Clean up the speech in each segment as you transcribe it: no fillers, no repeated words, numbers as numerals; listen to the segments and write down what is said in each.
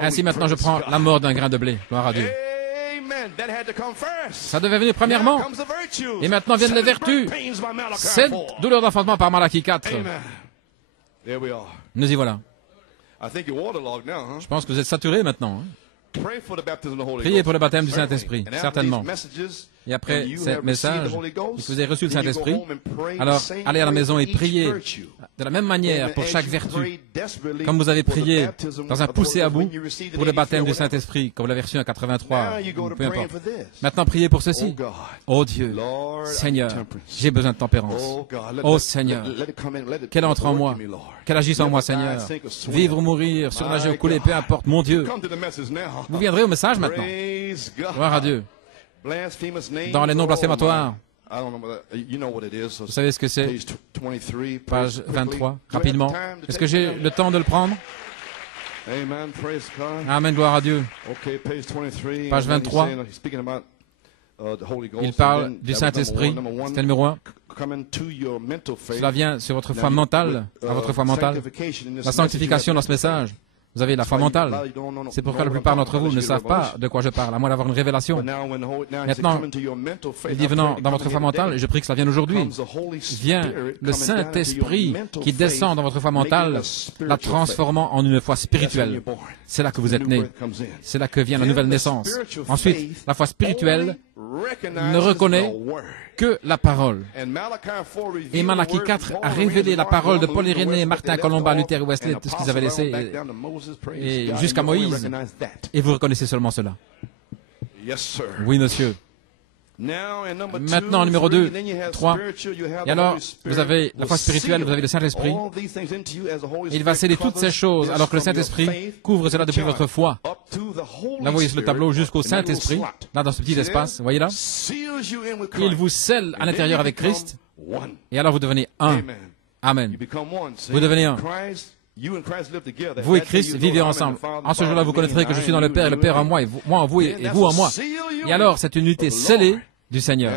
Ainsi maintenant je prends la mort d'un grain de blé. Gloire à Dieu. Ça devait venir premièrement. Et maintenant viennent les vertus. 7 douleurs d'enfantement par Malachie 4. Nous y voilà. Je pense que vous êtes saturés maintenant. Priez pour le baptême du Saint-Esprit, certainement. Et après ces messages, et que vous avez reçu le Saint-Esprit, alors allez à la maison et priez de la même manière pour chaque vertu, comme vous avez prié dans un poussé à bout pour le baptême du Saint-Esprit, comme vous l'avez reçu en 83, peu importe. Maintenant, priez pour ceci. Oh Dieu, Seigneur, j'ai besoin de tempérance. Oh Seigneur, qu'elle entre en moi, qu'elle agisse en moi, Seigneur. Vivre ou mourir, surnager ou couler, peu importe, mon Dieu. Vous viendrez au message maintenant. Gloire à Dieu. Dans les noms blasphématoires. Vous savez ce que c'est? Page 23, rapidement. Est-ce que j'ai le temps de le prendre? Amen, gloire à Dieu. Page 23. Il parle du Saint-Esprit. C'est le numéro 1. Cela vient sur votre foi mentale, à votre foi mentale. La sanctification dans ce message. Vous avez la foi mentale. C'est pourquoi la plupart d'entre vous ne savent pas de quoi je parle, à moins d'avoir une révélation. Maintenant, il dit venant dans votre foi mentale, et je prie que cela vienne aujourd'hui, vient le Saint-Esprit qui descend dans votre foi mentale, la transformant en une foi spirituelle. C'est là que vous êtes nés. C'est là que vient la nouvelle naissance. Ensuite, la foi spirituelle ne reconnaît que la parole. Et Malachie 4 a révélé la parole de Paul Irénée, Martin, Colomba, Luther et Wesley, tout ce qu'ils avaient laissé, et jusqu'à Moïse. Et vous reconnaissez seulement cela. Oui, monsieur. Maintenant, numéro 2, 3. Et alors, vous avez la foi spirituelle, vous avez le Saint-Esprit. Il va sceller toutes ces choses, alors que le Saint-Esprit couvre cela depuis votre foi. Là, vous voyez sur le tableau jusqu'au Saint-Esprit, là, dans ce petit espace, vous voyez là? Il vous scelle à l'intérieur avec Christ, et alors vous devenez un. Amen. Vous devenez un. Vous et Christ vivez ensemble. En ce jour-là, vous connaîtrez que je suis dans le Père, et le Père en moi, et moi en vous, et vous en moi. Et alors, cette unité scellée du Seigneur.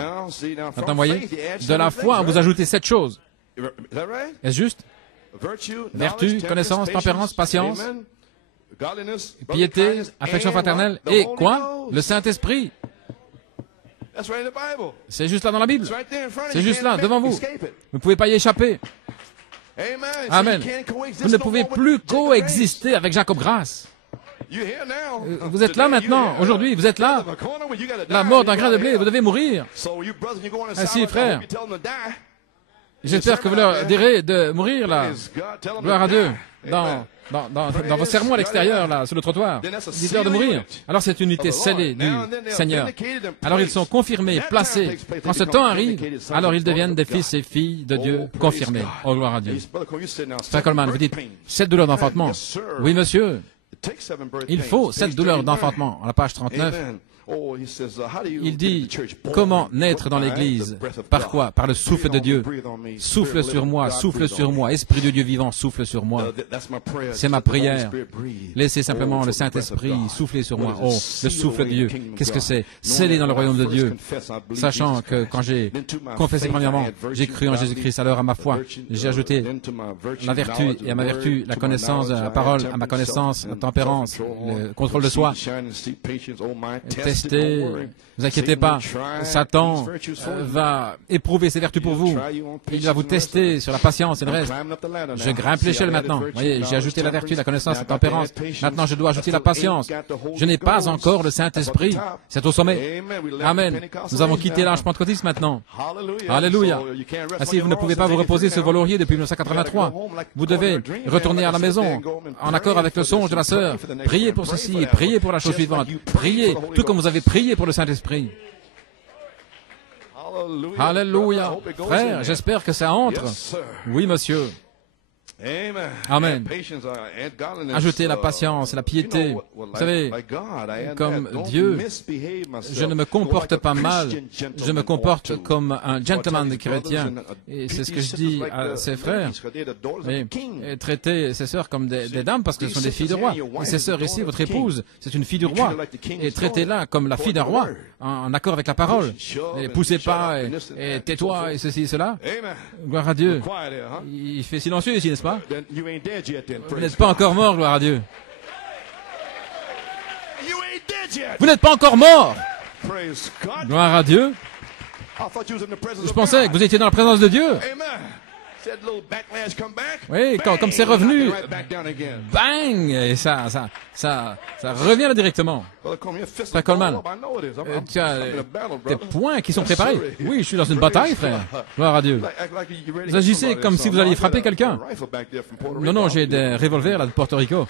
Maintenant, vous voyez, de la foi, vous ajoutez 7 choses. Est-ce juste? Vertu, connaissance, tempérance, patience, piété, affection fraternelle, et quoi? Le Saint-Esprit. C'est juste là dans la Bible. C'est juste là, devant vous. Vous ne pouvez pas y échapper. Amen. Vous ne pouvez plus coexister avec Jacob Grasse. Vous êtes là maintenant, aujourd'hui, vous êtes là. La mort d'un grain de blé, vous devez mourir. Ainsi, frère, j'espère que vous leur direz de mourir, là. Gloire à Dieu. Dans vos sermons à l'extérieur, là, sur le trottoir. Dites-leur de mourir. Alors cette unité scellée du Seigneur. Alors ils sont confirmés, placés. Quand ce temps arrive, alors ils deviennent des fils et filles de Dieu confirmés. Oh, gloire à Dieu. Frère Coleman, vous dites, 7 douleurs d'enfantement. Oui, monsieur. Il faut 7 douleurs d'enfantement. À la page 39. Il dit, comment naître dans l'Église? Par quoi? Par le souffle de Dieu. Souffle sur moi, Esprit de Dieu vivant, souffle sur moi. C'est ma prière. Laissez simplement le Saint-Esprit souffler sur moi. Oh, le souffle de Dieu. Qu'est-ce que c'est? Scellé dans le royaume de Dieu. Sachant que quand j'ai confessé premièrement, j'ai cru en Jésus-Christ, alors à ma foi, j'ai ajouté la vertu, et à ma vertu, la connaissance de la parole, à ma connaissance, la tempérance, le contrôle de soi. Ne vous inquiétez pas, Satan va éprouver ses vertus pour vous. Il va vous tester sur la patience et le reste. Je grimpe l'échelle maintenant. Vous voyez, j'ai ajouté la vertu, la connaissance, la tempérance. Maintenant, je dois ajouter la patience. Je n'ai pas encore le Saint-Esprit. C'est au sommet. Amen. Nous avons quitté l'âge pentecôtiste maintenant. Alléluia. Ainsi, vous ne pouvez pas vous reposer sur vos lauriers depuis 1983. Vous devez retourner à la maison en accord avec le songe de la sœur. Priez pour ceci et priez pour la chose suivante. Priez, tout comme vous avez prié pour le Saint-Esprit. Alléluia. Frère, j'espère que ça entre. Oui, monsieur. Amen. Ajoutez la patience, la piété. Vous savez, comme Dieu, je ne me comporte pas mal, je me comporte comme un gentleman chrétien. Et c'est ce que je dis à ses frères. Mais traitez ses sœurs comme des dames parce que ce sont des filles de roi. Et ses sœurs ici, votre épouse, c'est une fille du roi. Et traitez-la comme la fille d'un roi, en accord avec la parole. Et poussez pas, et tais-toi, et ceci et cela. Gloire à Dieu. Il fait silencieux ici, n'est-ce pas? pas? Vous n'êtes pas encore mort, gloire à Dieu. Vous n'êtes pas encore mort. Gloire à Dieu. Je pensais que vous étiez dans la présence de Dieu. Oui, comme c'est revenu, bang, et ça revient là directement. Frère Coleman, tu as des points qui sont préparés. Oui, je suis dans une bataille, frère. Gloire à Dieu. Vous agissez comme si vous alliez frapper quelqu'un. Non, j'ai des revolvers là de Porto Rico.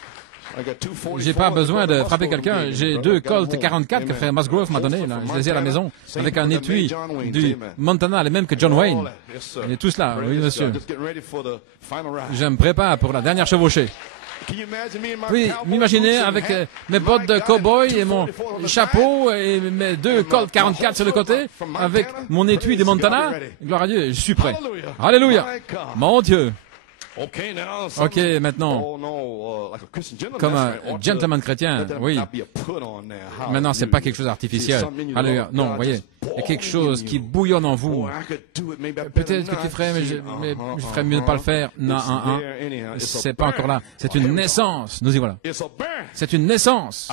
J'ai pas besoin de frapper quelqu'un. J'ai 2 Colt 44 que frère Musgrove m'a donné. Là. Je les ai à la maison avec un étui du Montana, les mêmes que John Wayne. Et tout cela, oui monsieur. Je me prépare pour la dernière chevauchée. Oui, m'imaginez avec mes bottes de cow-boy et mon chapeau et mes 2 Colt 44 sur le côté, avec mon étui du Montana. Gloire à Dieu, je suis prêt. Alléluia. Mon Dieu. Ok, maintenant, comme un gentleman chrétien, oui. Maintenant, c'est pas quelque chose d'artificiel. Alléluia. Non, vous voyez, il y a quelque chose qui bouillonne en vous. Peut-être que tu ferais, mais je ferais mieux de ne pas le faire. Non, c'est pas encore là. C'est une naissance. Nous y voilà. C'est une naissance.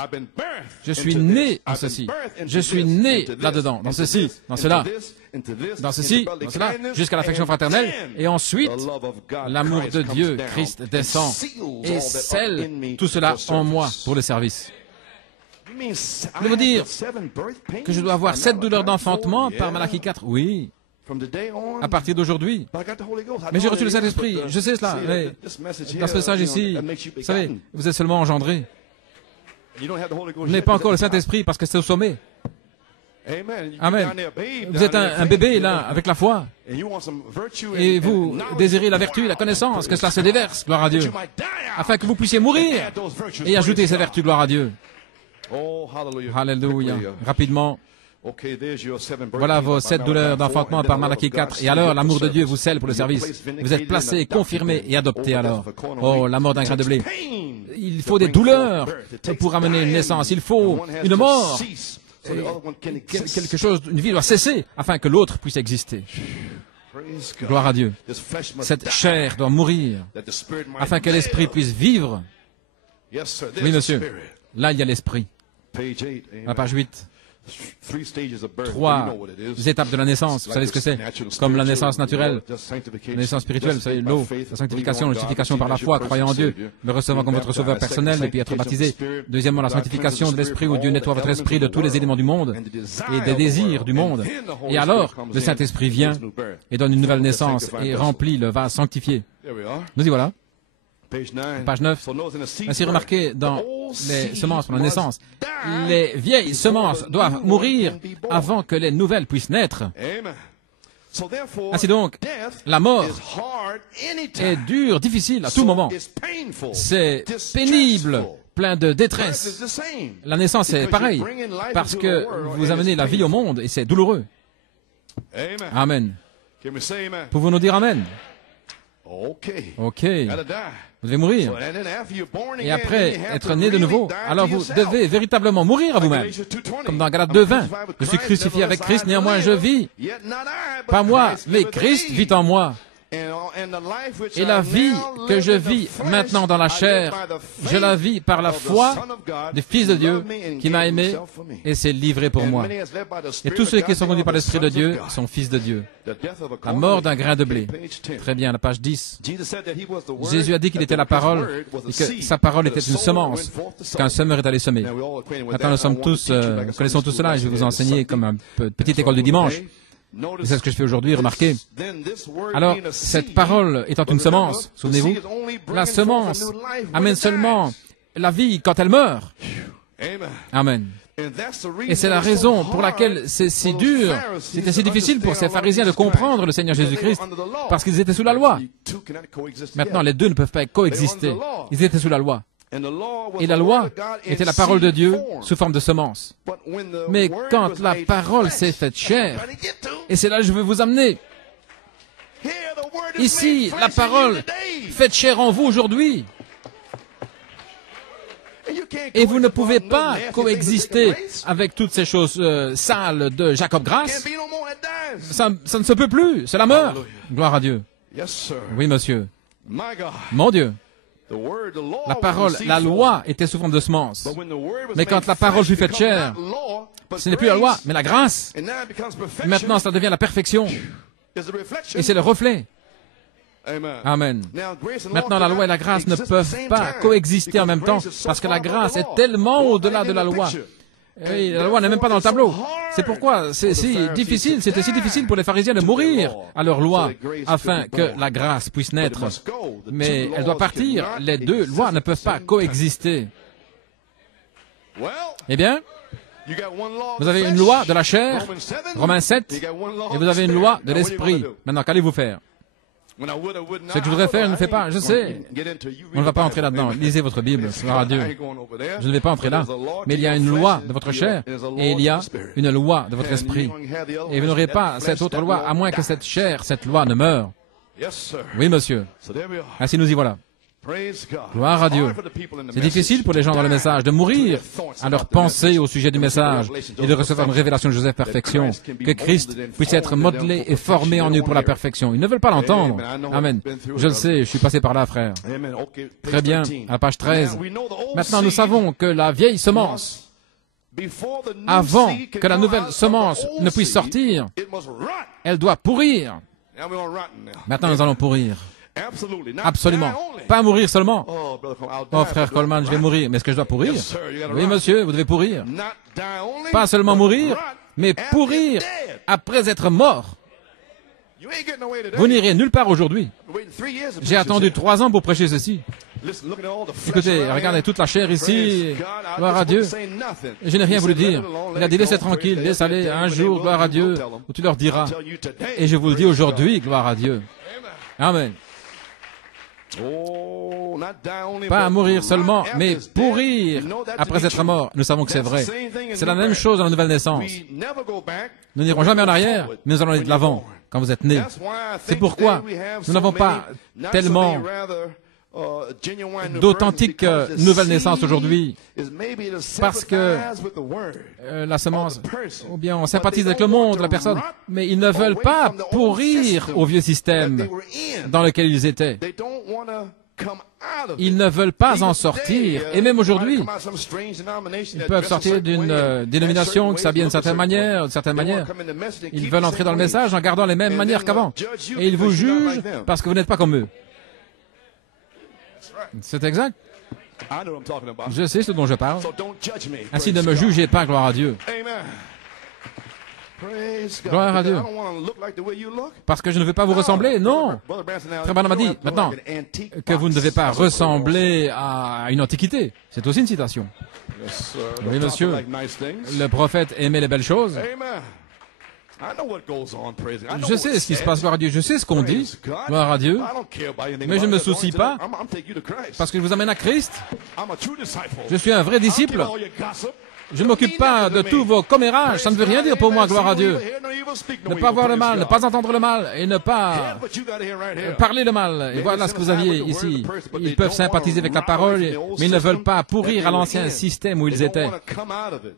Je suis né en ceci. Je suis né là-dedans, dans ceci, dans cela. Dans ceci, dans cela, jusqu'à l'affection fraternelle, et ensuite, l'amour de Dieu, Christ, descend et scelle tout cela en moi pour le service. Je veux dire que je dois avoir 7 douleurs d'enfantement par Malachie 4, oui, à partir d'aujourd'hui. Mais j'ai reçu le Saint-Esprit, je sais cela, mais dans ce message ici, vous savez, vous êtes seulement engendré. Vous n'avez pas encore le Saint-Esprit parce que c'est au sommet. Amen. Vous êtes un bébé là, avec la foi. Et vous désirez la vertu, la connaissance, que cela se déverse, gloire à Dieu. Afin que vous puissiez mourir et ajouter ces vertus, gloire à Dieu. Alléluia. Rapidement. Voilà vos 7 douleurs d'enfantement par Malachie 4. Et alors, l'amour de Dieu vous scelle pour le service. Vous êtes placé, confirmé et adopté alors. Oh, la mort d'un grain de blé. Il faut des douleurs pour amener une naissance. Il faut une mort. Quelque chose, une vie doit cesser afin que l'autre puisse exister. Gloire à Dieu. Cette chair doit mourir afin que l'esprit puisse vivre. Oui, monsieur. Là, il y a l'esprit. À la page 8. 3 étapes de la naissance. Vous savez ce que c'est? Comme la naissance naturelle, la naissance spirituelle, vous savez, l'eau, la sanctification, la justification par la foi, croyant en Dieu, le recevant comme votre sauveur personnel et puis être baptisé. Deuxièmement, la sanctification de l'esprit où Dieu nettoie votre esprit de tous les éléments du monde et des désirs du monde. Et alors, le Saint-Esprit vient et donne une nouvelle naissance et remplit le vase sanctifié. Nous y voilà. Page 9. Ainsi remarquez dans les semences pour la naissance, les vieilles semences doivent mourir avant que les nouvelles puissent naître. Ainsi donc, la mort est dure, difficile à tout moment. C'est pénible, plein de détresse. La naissance est pareil, parce que vous amenez la vie au monde et c'est douloureux. Amen. Pouvez-vous nous dire Amen? Ok. Vous devez mourir. Et après être né de nouveau, alors vous devez véritablement mourir à vous-même. Comme dans Galates 2:20. Je suis crucifié avec Christ, néanmoins je vis. Pas moi, mais Christ vit en moi. Et la vie que je vis maintenant dans la chair, je la vis par la foi du Fils de Dieu qui m'a aimé et s'est livré pour moi. Et tous ceux qui sont conduits par l'Esprit de Dieu sont fils de Dieu. La mort d'un grain de blé. Très bien, la page 10. Jésus a dit qu'il était la parole et que sa parole était une semence qu'un semeur est allé semer. Maintenant, nous sommes tous, nous connaissons tout cela et je vais vous enseigner comme une petite école du dimanche. C'est ce que je fais aujourd'hui, remarquez. Alors, cette parole étant une semence, souvenez-vous, la semence amène seulement la vie quand elle meurt. Amen. Et c'est la raison pour laquelle c'est si dur, c'était si difficile pour ces pharisiens de comprendre le Seigneur Jésus-Christ, parce qu'ils étaient sous la loi. Maintenant, les deux ne peuvent pas coexister. Ils étaient sous la loi. Et la loi était la parole de Dieu sous forme de semence. Mais quand la parole s'est faite chair, et c'est là que je veux vous amener, ici, la parole faite chair en vous aujourd'hui, et vous ne pouvez pas coexister avec toutes ces choses sales de Jacob Grasse. Ça ne se peut plus, c'est la mort. Gloire à Dieu. Oui, monsieur. Mon Dieu. La parole, la loi était sous forme de semence. Mais quand la parole fut faite chair, ce n'est plus la loi, mais la grâce. Et maintenant, ça devient la perfection. Et c'est le reflet. Amen. Maintenant, la loi et la grâce ne peuvent pas coexister en même temps, parce que la grâce est tellement au-delà de la loi. Oui, la loi n'est même pas dans le tableau. C'est pourquoi c'est si difficile, c'était si difficile pour les pharisiens de mourir à leur loi, afin que la grâce puisse naître. Mais elle doit partir. Les deux lois ne peuvent pas coexister. Eh bien, vous avez une loi de la chair, Romains 7, et vous avez une loi de l'esprit. Maintenant, qu'allez-vous faire? Ce que je voudrais faire, je ne le fais pas, je sais. On ne va pas entrer là-dedans. Lisez votre Bible, gloire à Dieu. Je ne vais pas entrer là. Mais il y a une loi de votre chair et il y a une loi de votre esprit. Et vous n'aurez pas cette autre loi, à moins que cette chair, cette loi ne meure. Oui, monsieur. Ainsi nous y voilà. Gloire à Dieu. C'est difficile pour les gens dans le message de mourir à leur pensée au sujet du message et de recevoir une révélation de Joseph perfection, que Christ puisse être modelé et formé en eux pour la perfection. Ils ne veulent pas l'entendre. Amen. Je le sais, je suis passé par là, frère. Très bien, à la page 13. Maintenant, nous savons que la vieille semence, avant que la nouvelle semence ne puisse sortir, elle doit pourrir. Maintenant, nous allons pourrir. Absolument. Pas mourir seulement. Oh, frère Coleman, je vais mourir. Mais est-ce que je dois pourrir? Oui, monsieur, vous devez pourrir. Pas seulement mourir, mais pourrir après être mort. Vous n'irez nulle part aujourd'hui. J'ai attendu 3 ans pour prêcher ceci. Écoutez, regardez toute la chair ici. Gloire à Dieu. Je n'ai rien voulu dire. Il a dit, laissez tranquille, laisse aller. Un jour, gloire à Dieu, où tu leur diras. Et je vous le dis aujourd'hui, gloire à Dieu. Amen. Pas à mourir seulement, mais pourrir après être mort. Nous savons que c'est vrai. C'est la même chose dans la nouvelle naissance. Nous n'irons jamais en arrière, mais nous allons aller de l'avant quand vous êtes nés. C'est pourquoi nous n'avons pas tellement d'authentiques nouvelles naissances aujourd'hui, parce que la semence, ou bien on sympathise avec le monde, la personne, mais ils ne veulent pas pourrir au vieux système dans lequel ils étaient. Ils ne veulent pas en sortir. Et même aujourd'hui, ils peuvent sortir d'une dénomination qui s'habille d'une certaine manière, Ils veulent entrer dans le message en gardant les mêmes manières qu'avant. Et ils vous jugent parce que vous n'êtes pas comme eux. C'est exact. Je sais ce dont je parle. Ainsi, ne me jugez pas, gloire à Dieu. Gloire à Dieu. Parce que je ne veux pas vous ressembler, non. Frère Branham a dit, maintenant, que vous ne devez pas ressembler à une antiquité. C'est aussi une citation. Oui, monsieur. Le prophète aimait les belles choses. Je sais ce qui se passe, gloire à Dieu. Je sais ce qu'on dit, gloire à Dieu. Mais je ne me soucie pas, parce que je vous amène à Christ. Je suis un vrai disciple. Je ne m'occupe pas de tous vos commérages. Ça ne veut rien dire pour moi, gloire à Dieu. Ne pas voir le mal, ne pas entendre le mal et ne pas parler le mal. Et voilà ce que vous aviez ici. Ils peuvent sympathiser avec la parole, mais ils ne veulent pas pourrir à l'ancien système où ils étaient.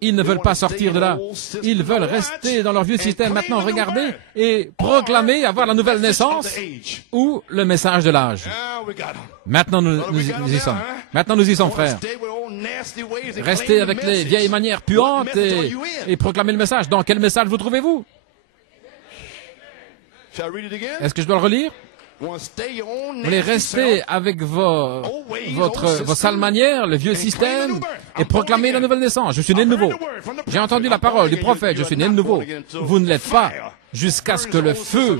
Ils ne veulent pas sortir de là. Ils veulent rester dans leur vieux système. Maintenant, regardez et proclamer avoir la nouvelle naissance ou le message de l'âge. Maintenant, nous y sommes. Maintenant, nous y sommes, frères. Restez avec les vieilles manières puantes et proclamez le message. Dans quel message vous trouvez-vous? Est-ce que je dois le relire? Vous voulez rester avec vos sales manières, le vieux système, et proclamer la nouvelle naissance. Je suis né de nouveau. J'ai entendu la parole du prophète, je suis né de nouveau. Vous ne l'êtes pas jusqu'à ce que le feu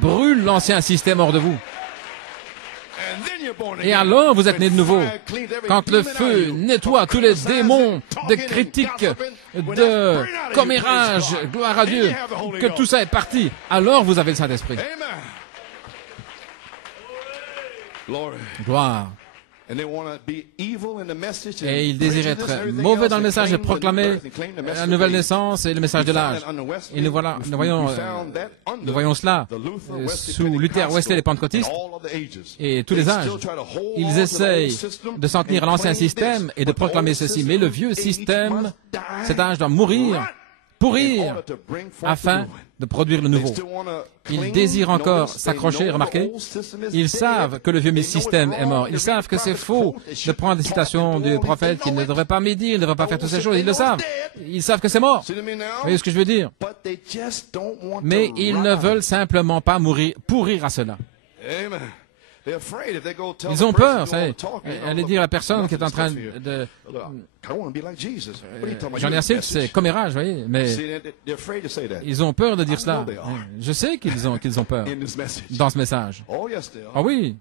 brûle l'ancien système hors de vous. Et alors, vous êtes né de nouveau. Quand le feu nettoie tous les démons de critiques, de commérages, gloire à Dieu, que tout ça est parti, alors vous avez le Saint-Esprit. Gloire. Et ils désirent être mauvais dans le message et proclamer la nouvelle naissance et le message de l'âge. Et nous voyons cela sous Luther, Wesley, les pentecôtistes et tous les âges. Ils essayent de s'en tenir à l'ancien système et de proclamer ceci. Mais le vieux système, cet âge doit mourir pourrir afin de produire le nouveau. Ils désirent encore s'accrocher, remarquez. Ils savent que le vieux système est mort. Ils savent que c'est faux de prendre des citations du prophète qu'il ne devrait pas médire, il ne devrait pas faire toutes ces choses. Ils le savent. Ils savent que c'est mort. Vous voyez ce que je veux dire? Mais ils ne veulent simplement pas pourrir à cela. Ils ont peur, vous savez. Allez dire à la personne qui est en train de... J'en ai assez que c'est commérage, vous voyez, mais ils ont peur de dire cela. Je sais qu'ils ont peur dans ce message. Ah oui,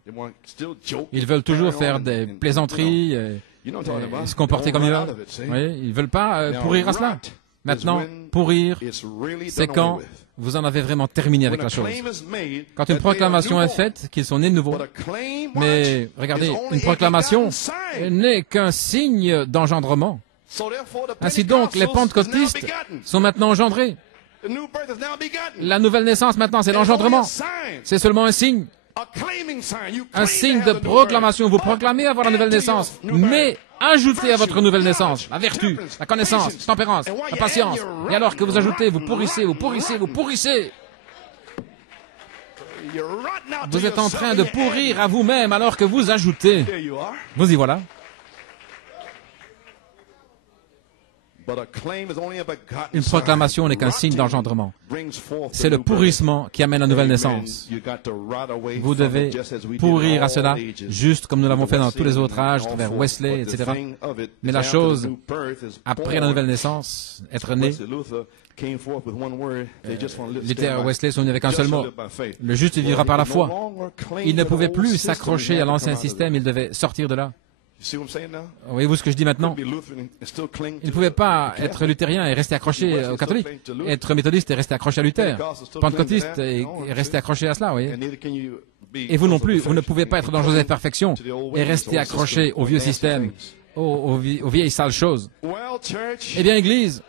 ils veulent toujours faire des plaisanteries, se comporter comme ils veulent. Oui, ils ne veulent pas pourrir à cela. Maintenant, pourrir, c'est quand vous en avez vraiment terminé avec la chose. Quand une proclamation est faite, qu'ils sont nés de nouveau. Mais regardez, une proclamation n'est qu'un signe d'engendrement. Ainsi donc, les pentecôtistes sont maintenant engendrés. La nouvelle naissance maintenant, c'est l'engendrement. C'est seulement un signe. Un signe de proclamation. Vous proclamez avoir la nouvelle naissance, mais ajoutez à votre nouvelle naissance la vertu, la connaissance, la tempérance, la patience. Et alors que vous ajoutez, vous pourrissez, vous pourrissez, vous pourrissez. Vous êtes en train de pourrir à vous-même alors que vous ajoutez. Vous y voilà. Une proclamation n'est qu'un signe d'engendrement. C'est le pourrissement qui amène la nouvelle naissance. Vous devez pourrir à cela, juste comme nous l'avons fait dans tous les autres âges, vers Wesley, etc. Mais la chose, après la nouvelle naissance, être né, Luther et Wesley sont venus avec un seul mot. Le juste vivra par la foi. Il ne pouvait plus s'accrocher à l'ancien système, il devait sortir de là. Voyez-vous ce que je dis maintenant? Il ne pouvait pas être luthérien et rester accroché aux catholiques, être méthodiste et rester accroché à Luther, pentecôtiste et rester accroché à cela, voyez. Et vous non plus, vous ne pouvez pas être dans Joseph Perfection et rester accroché au vieux système, aux vieilles sales choses. Eh bien, Église,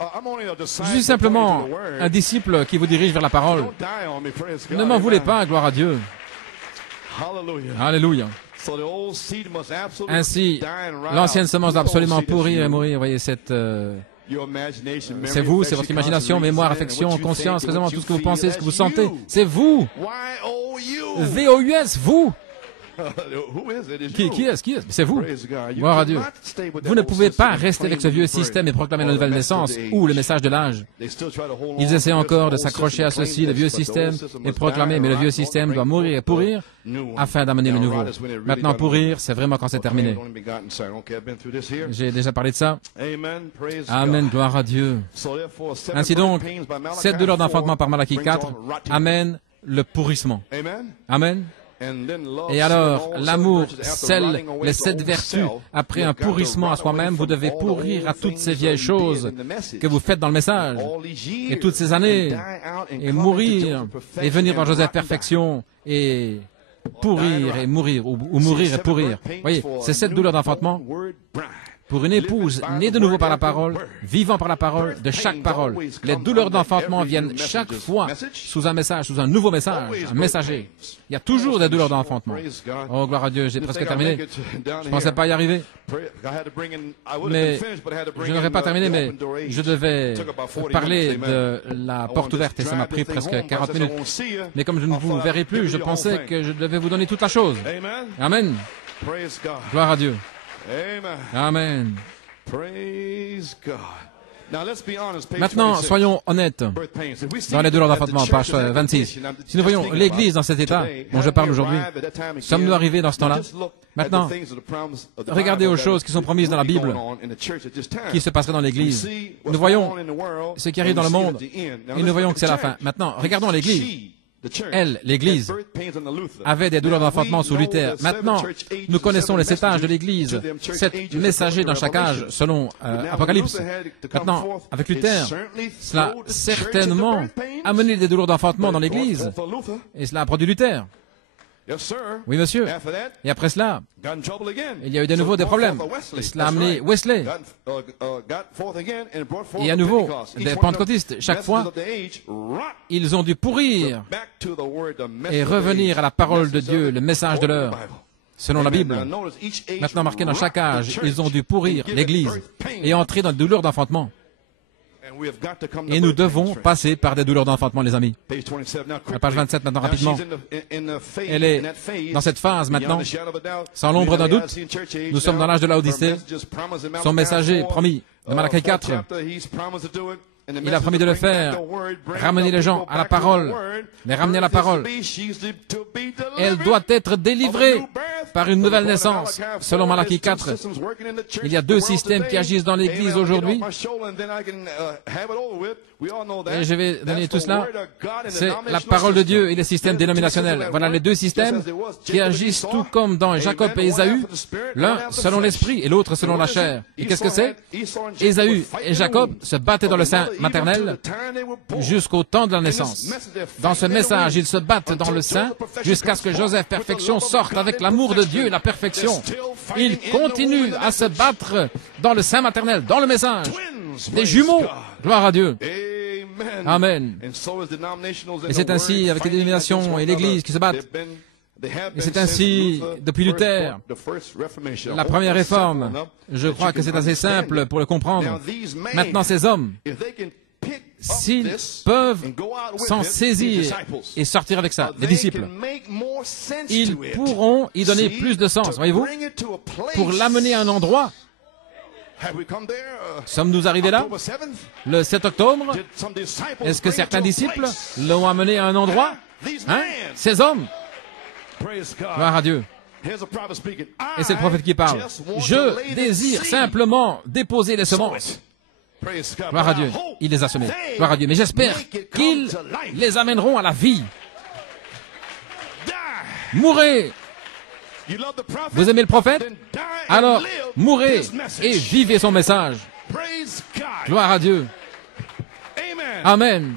je suis simplement un disciple qui vous dirige vers la parole. Ne m'en voulez pas, gloire à Dieu. Alléluia. Ainsi, l'ancienne semence doit absolument pourrir et mourir. Vous voyez, c'est vous, c'est votre imagination, mémoire, affection, conscience, raisonnement, tout ce que vous pensez, ce que vous sentez. C'est vous. V-O-U-S, vous. Qui est-ce? C'est vous. Gloire à Dieu. Vous ne pouvez pas rester avec ce vieux système et proclamer la nouvelle naissance ou le message de l'âge. Ils essaient encore de s'accrocher à ceci, le vieux système, et proclamer, mais le vieux système doit mourir et pourrir afin d'amener le nouveau. Maintenant, pourrir, c'est vraiment quand c'est terminé. J'ai déjà parlé de ça. Amen, gloire à Dieu. Ainsi donc, cette douleur d'enfantement par Malachie 4 amène le pourrissement. Amen. Et alors, l'amour scelle les 7 vertus. Après un pourrissement à soi-même, vous devez pourrir à toutes ces vieilles choses que vous faites dans le message, et toutes ces années, et mourir, et venir dans Joseph Perfection, et pourrir et mourir, ou mourir et pourrir. Voyez, c'est cette douleur d'enfantement. Pour une épouse née de nouveau par la parole, vivant par la parole, de chaque parole, les douleurs d'enfantement viennent chaque fois sous un message, sous un nouveau message, un messager. Il y a toujours des douleurs d'enfantement. Oh, gloire à Dieu, j'ai presque terminé. Je ne pensais pas y arriver. Mais je n'aurais pas terminé, mais je devais parler de la porte ouverte et ça m'a pris presque 40 minutes. Mais comme je ne vous verrai plus, je pensais que je devais vous donner toute la chose. Amen. Gloire à Dieu. Amen. Maintenant, soyons honnêtes. Dans les douleurs d'enfantement, page 26. Si nous voyons l'Église dans cet état dont je parle aujourd'hui, sommes-nous arrivés dans ce temps-là? Maintenant, regardez aux choses qui sont promises dans la Bible, qui se passeraient dans l'Église. Nous voyons ce qui arrive dans le monde, et nous voyons que c'est la fin. Maintenant, regardons l'Église. Elle, l'Église, avait des douleurs d'enfantement sous Luther. Maintenant, nous connaissons les 7 âges de l'Église, 7 messagers dans chaque âge, selon Apocalypse. Maintenant, avec Luther, cela a certainement amené des douleurs d'enfantement dans l'Église, et cela a produit Luther. Oui, monsieur. Et après cela, il y a eu de nouveau des problèmes. Et cela a amené Wesley. Et à nouveau, des pentecôtistes. Chaque fois, ils ont dû pourrir et revenir à la parole de Dieu, le message de l'heure, selon la Bible. Maintenant, marqué dans chaque âge, ils ont dû pourrir l'Église et entrer dans la douleur d'enfantement. Et nous devons passer par des douleurs d'enfantement, les amis. La page 27 maintenant, rapidement. Elle est dans cette phase maintenant, sans l'ombre d'un doute. Nous sommes dans l'âge de la Odyssée. Son messager promis de Malachie 4, il a promis de le faire, ramener les gens à la parole, les ramener à la parole. Elle doit être délivrée par une nouvelle naissance. Selon Malachie 4, il y a deux systèmes qui agissent dans l'Église aujourd'hui. Et je vais donner tout cela. C'est la parole de Dieu et les systèmes dénominationnels. Voilà les deux systèmes qui agissent tout comme dans Jacob et Ésaü, l'un selon l'esprit et l'autre selon la chair. Et qu'est-ce que c'est? Ésaü et Jacob se battaient dans le sein maternel jusqu'au temps de la naissance. Dans ce message, ils se battent dans le sein jusqu'à ce que Joseph Perfection sorte avec l'amour de Dieu et la perfection. Ils continuent à se battre dans le sein maternel, dans le message. Des jumeaux. Gloire à Dieu. Amen. Et c'est ainsi avec les dénominations et l'Église qui se battent. Et c'est ainsi depuis Luther, la première réforme. Je crois que c'est assez simple pour le comprendre. Maintenant, ces hommes, s'ils peuvent s'en saisir et sortir avec ça, les disciples, ils pourront y donner plus de sens, voyez-vous, pour l'amener à un endroit. Sommes-nous arrivés là, le 7 octobre? Est-ce que certains disciples l'ont amené à un endroit? Hein? Ces hommes? Gloire à Dieu. Et c'est le prophète qui parle. Je désire simplement déposer les semences. Gloire à Dieu. Il les a semées. Gloire à Dieu. Mais j'espère qu'ils les amèneront à la vie. Mourez. Vous aimez le prophète? Alors, mourrez et vivez son message. Gloire à Dieu. Amen.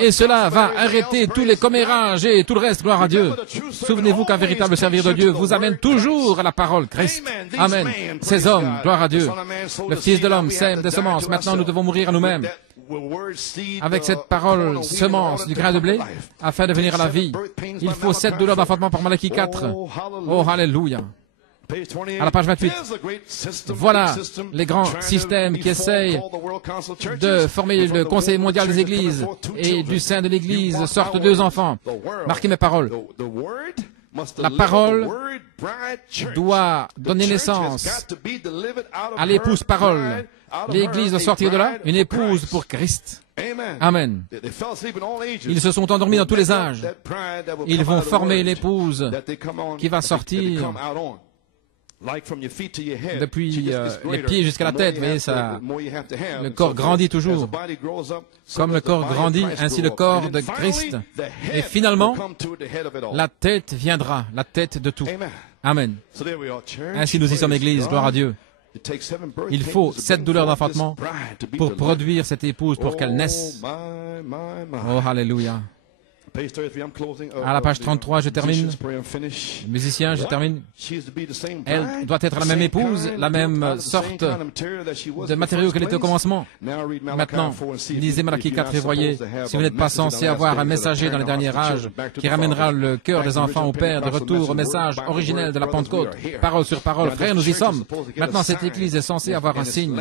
Et cela va arrêter tous les commérages et tout le reste, gloire à Dieu. Souvenez-vous qu'un véritable serviteur de Dieu vous amène toujours à la parole Christ. Amen. Ces hommes, gloire à Dieu. Le Fils de l'homme sème des semences. Maintenant, nous devons mourir à nous-mêmes avec cette parole semence du grain de blé afin de venir à la vie. Il faut 7 douleurs d'enfantement par Malachie 4. Oh, alléluia. À la page 28, voilà les grands systèmes qui essayent de former le Conseil mondial des églises et du sein de l'église sortent 2 enfants. Marquez mes paroles. La parole doit donner naissance à l'épouse parole. L'église doit sortir de là, une épouse pour Christ. Amen. Ils se sont endormis dans tous les âges. Ils vont former l'épouse qui va sortir depuis les pieds jusqu'à la tête, vous voyez, ça, le corps grandit toujours. Comme le corps grandit, ainsi le corps de Christ. Et finalement, la tête viendra, la tête de tout. Amen. Ainsi nous y sommes, Église, gloire à Dieu. Il faut 7 douleurs d'enfantement pour produire cette épouse, pour qu'elle naisse. Oh, alléluia. À la page 33, je termine. Musicien, je termine. Elle doit être la même épouse, la même sorte de matériaux qu'elle était au commencement. Maintenant, lisez Malachie 4 et voyez, si vous n'êtes pas censé avoir un messager dans les derniers âges qui ramènera le cœur des enfants au Père de retour au message originel de la Pentecôte, parole sur parole, frères, nous y sommes. Maintenant, cette Église est censée avoir un signe.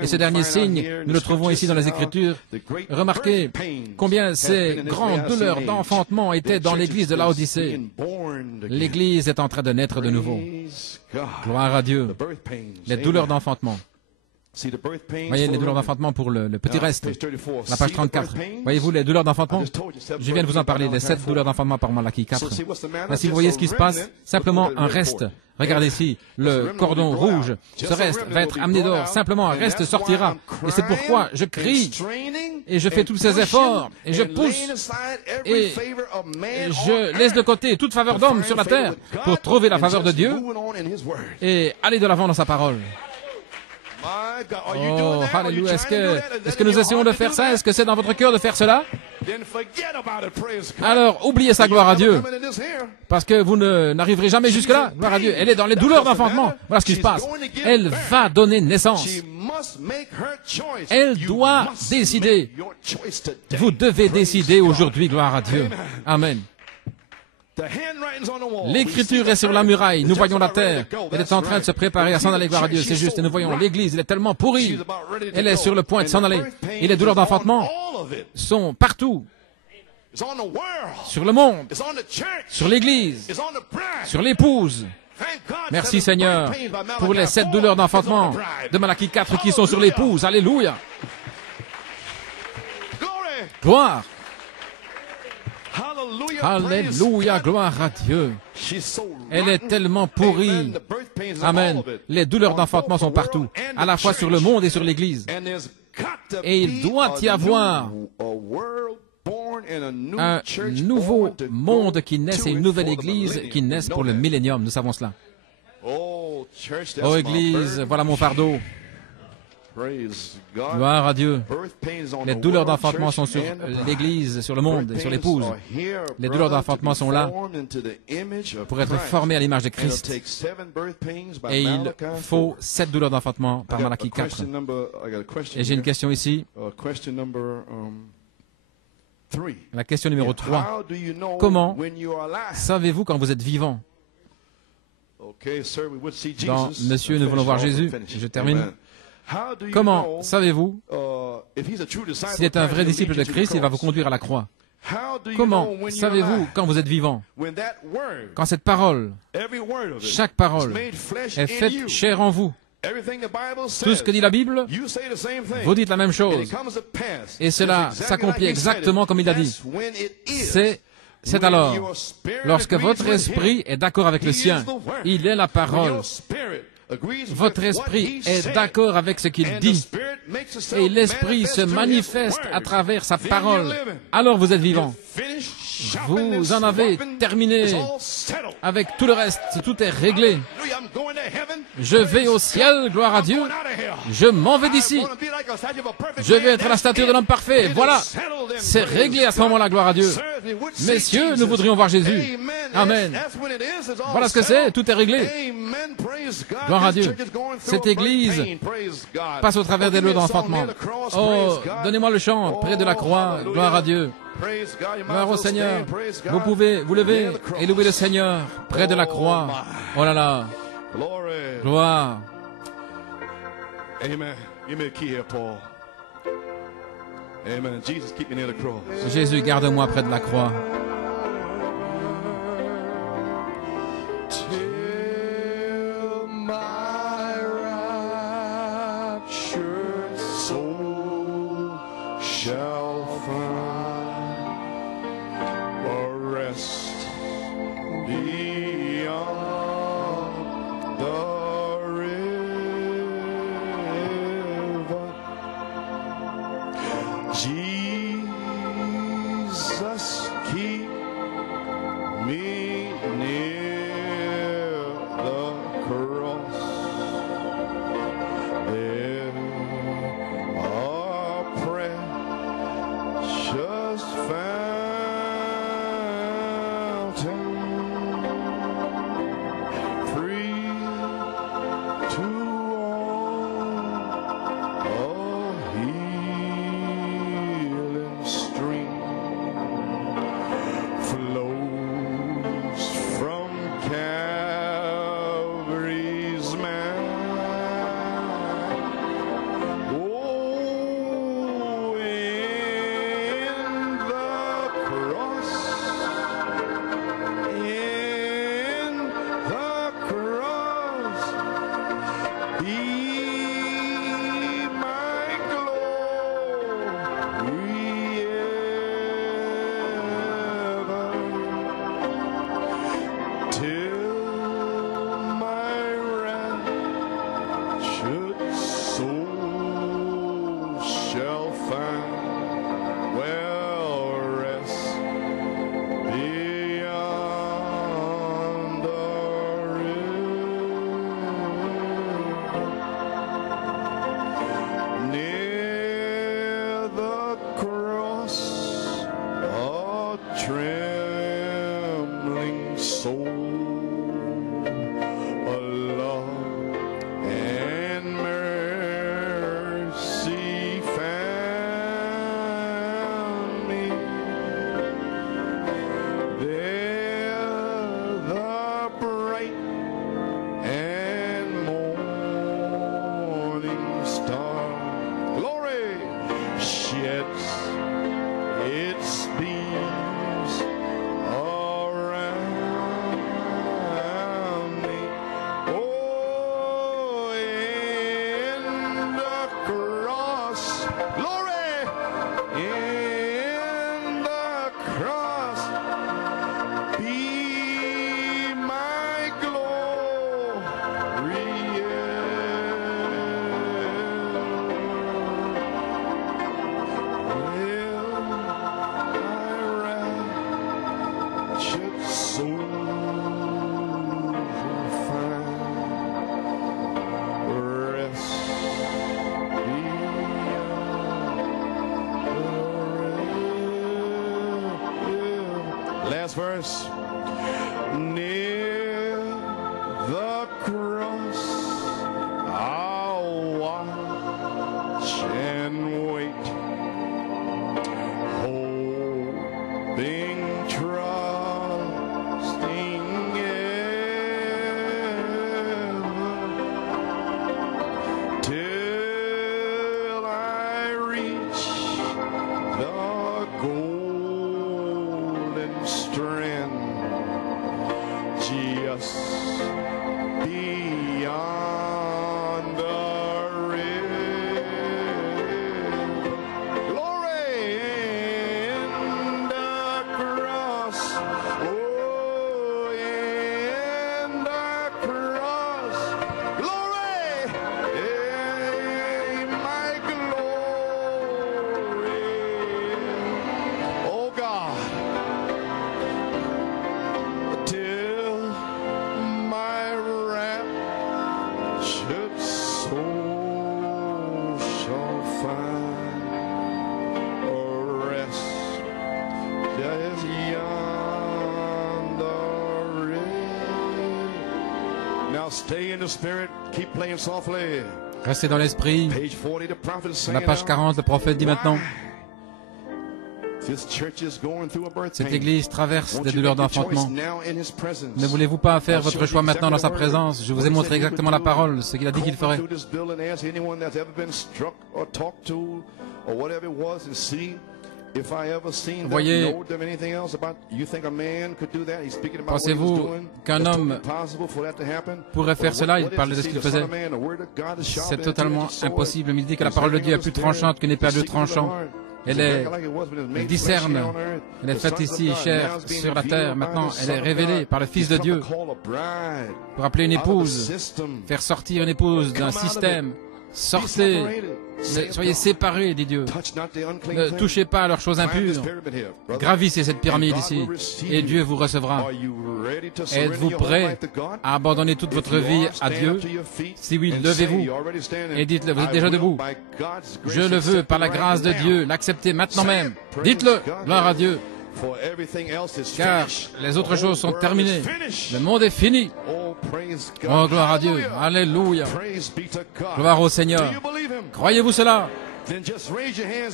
Et ce dernier signe, nous le trouvons ici dans les Écritures. Remarquez combien ces grandes douleurs d'enfantement étaient dans l'église de Laodicée. L'église est en train de naître de nouveau. Gloire à Dieu. Les douleurs d'enfantement. Voyez les douleurs d'enfantement pour le petit reste. La page 34. Voyez-vous les douleurs d'enfantement? Je viens de vous en parler, les 7 douleurs d'enfantement par Malachie 4. Si vous voyez ce qui se passe, simplement un reste. Regardez ici, le cordon rouge. Ce reste va être amené dehors. Simplement un reste sortira. Et c'est pourquoi je crie et je fais tous ces efforts et je pousse et je laisse de côté toute faveur d'homme sur la terre pour trouver la faveur de Dieu et aller de l'avant dans sa parole. Oh, alléluia. Est-ce que nous essayons de faire ça? Est-ce que c'est dans votre cœur de faire cela? Alors, oubliez sa gloire à Dieu. Parce que vous n'arriverez jamais jusque-là. Gloire à Dieu. Elle est dans les douleurs d'enfantement. Voilà ce qui se passe. Elle va donner naissance. Elle doit décider. Vous devez décider aujourd'hui. Gloire à Dieu. Amen. L'écriture est sur la muraille. Nous voyons la terre. Elle est en train de se préparer à s'en aller, gloire à Dieu. C'est juste. Et nous voyons l'église. Elle est tellement pourrie. Elle est sur le point de s'en aller. Et les douleurs d'enfantement sont partout. Sur le monde. Sur l'église. Sur l'épouse. Merci Seigneur pour les 7 douleurs d'enfantement de Malachie 4 qui sont sur l'épouse. Alléluia. Gloire. Alléluia, gloire à Dieu. Elle est tellement pourrie. Amen. Les douleurs d'enfantement sont partout, à la fois sur le monde et sur l'église. Et il doit y avoir un nouveau monde qui naisse et une nouvelle église qui naisse pour le millénium. Nous savons cela. Oh, église, voilà mon fardeau. Gloire à Dieu. Les douleurs d'enfantement sont sur l'église, sur le monde et sur l'épouse. Les douleurs d'enfantement sont là pour être formées à l'image de Christ. Et il faut 7 douleurs d'enfantement par Malachie 4. Et j'ai une question ici. La question numéro 3. Comment savez-vous quand vous êtes vivant? Monsieur, nous voulons voir Jésus. Je termine. Comment savez-vous s'il est un vrai disciple de Christ, il va vous conduire à la croix? Comment savez-vous quand vous êtes vivant? Quand cette parole, chaque parole, est faite chair en vous. Tout ce que dit la Bible, vous dites la même chose. Et cela s'accomplit exactement comme il a dit. C'est alors, lorsque votre esprit est d'accord avec le sien, il est la parole. Votre esprit est d'accord avec ce qu'il dit. Et l'esprit se manifeste à travers sa parole. Alors vous êtes vivant. Vous en avez terminé avec tout le reste. Tout est réglé. Je vais au ciel, gloire à Dieu. Je m'en vais d'ici. Je vais être à la stature de l'homme parfait. Voilà. C'est réglé à ce moment-là, gloire à Dieu. Messieurs, nous voudrions voir Jésus. Amen. Voilà ce que c'est. Tout est réglé. Gloire à Dieu. Cette église passe au travers des lieux d'enfantement. Oh, donnez-moi le chant près de la croix. Gloire à Dieu. Gloire au Seigneur. Vous pouvez vous lever et louer le Seigneur près de la croix. Oh là là. Gloire. Amen. Give me a key here, Paul. Amen. Jesus, keep me near the cross. Jésus, garde-moi près de la croix. Till my raptured soul shall find a rest beyond the river. Jesus, keep me near the cross. There a precious fountain, free to all, a healing stream flows from Calvary's mount. Oh, in the cross, be my glory ever, till my raptured soul shall find well rest beyond the river. last verse. Near the cross, I'll watch and wait, hoping, trusting ever, till I reach the golden strand, just beyond the river. Glory in the cross, oh, in the cross, glory, my glory, oh God. Till my raptured soul shall find a rest just yonder river. Now stay in the spirit, keep playing softly. Restez dans l'esprit. Page 40, the prophet is Sur la saying page now, 40, le prophète dit maintenant, this church is going through a birth cette pain. église traverse Won't des you douleurs make your choice d'enfantement. now in his presence? Ne voulez-vous pas faire votre choix maintenant dans sa présence? Je vous ai montré exactement la parole, ce qu'il a dit qu'il ferait. Voyez, pensez-vous qu'un homme pourrait faire cela? Il parle de ce qu'il faisait. C'est totalement impossible. Mais il dit que la parole de Dieu est plus tranchante qu'une épée à deux tranchants. Elle discerne. Elle est faite ici, chair sur la terre. Maintenant, elle est révélée par le Fils de Dieu pour appeler une épouse, faire sortir une épouse d'un système. Sortez, soyez séparés, dit Dieu. Ne touchez pas à leurs choses impures. Gravissez cette pyramide ici, et Dieu vous recevra. Êtes-vous prêt à abandonner toute votre vie à Dieu? Si oui, levez-vous et dites-le, vous êtes déjà debout. Je le veux par la grâce de Dieu, l'acceptez maintenant même. Dites-le, gloire à Dieu. Car les autres choses sont terminées. Le monde est fini. Oh, gloire à Dieu. Alléluia. Gloire au Seigneur. Croyez-vous cela?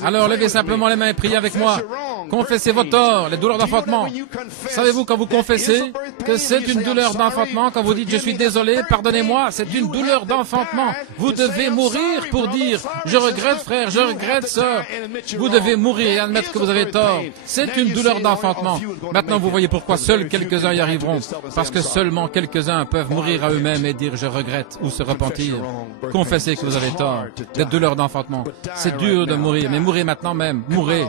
Alors levez simplement les mains et priez avec moi. Confessez vos torts, les douleurs d'enfantement. Savez-vous quand vous confessez que c'est une douleur d'enfantement, quand vous dites je suis désolé, pardonnez-moi, c'est une douleur d'enfantement. Vous devez mourir pour dire je regrette frère, je regrette sœur. Vous devez mourir et admettre que vous avez tort. C'est une douleur d'enfantement. Maintenant vous voyez pourquoi seuls quelques-uns y arriveront. Parce que seulement quelques-uns peuvent mourir à eux-mêmes et dire je regrette ou se repentir. Confessez que vous avez tort. Des douleurs d'enfantement. C'est dur de mourir, mais mourrez maintenant même. Mourrez.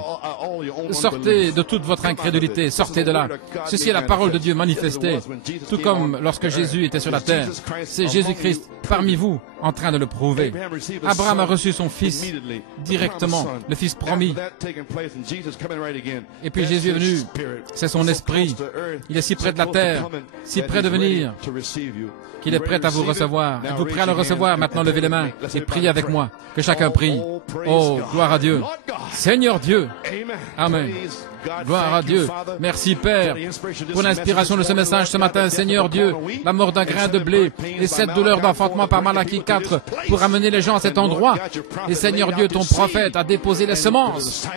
Sortez de toute votre incrédulité. Sortez de là. Ceci est la parole de Dieu manifestée. Tout comme lorsque Jésus était sur la terre. C'est Jésus-Christ parmi vous en train de le prouver. Abraham a reçu son fils directement, le fils promis. Et puis Jésus est venu. C'est son esprit. Il est si près de la terre, si près de venir, qu'il est prêt à vous recevoir. Êtes-vous prêt à le recevoir? Maintenant, levez les mains et priez avec moi. Que chacun prie. Oh, gloire à Dieu. Seigneur Dieu. Amen. Gloire à Dieu. Merci Père pour l'inspiration de ce message ce matin. Seigneur Dieu, la mort d'un grain de blé et cette douleur d'enfantement par Malachie 4 pour amener les gens à cet endroit. Et Seigneur Dieu, ton prophète a déposé les semences.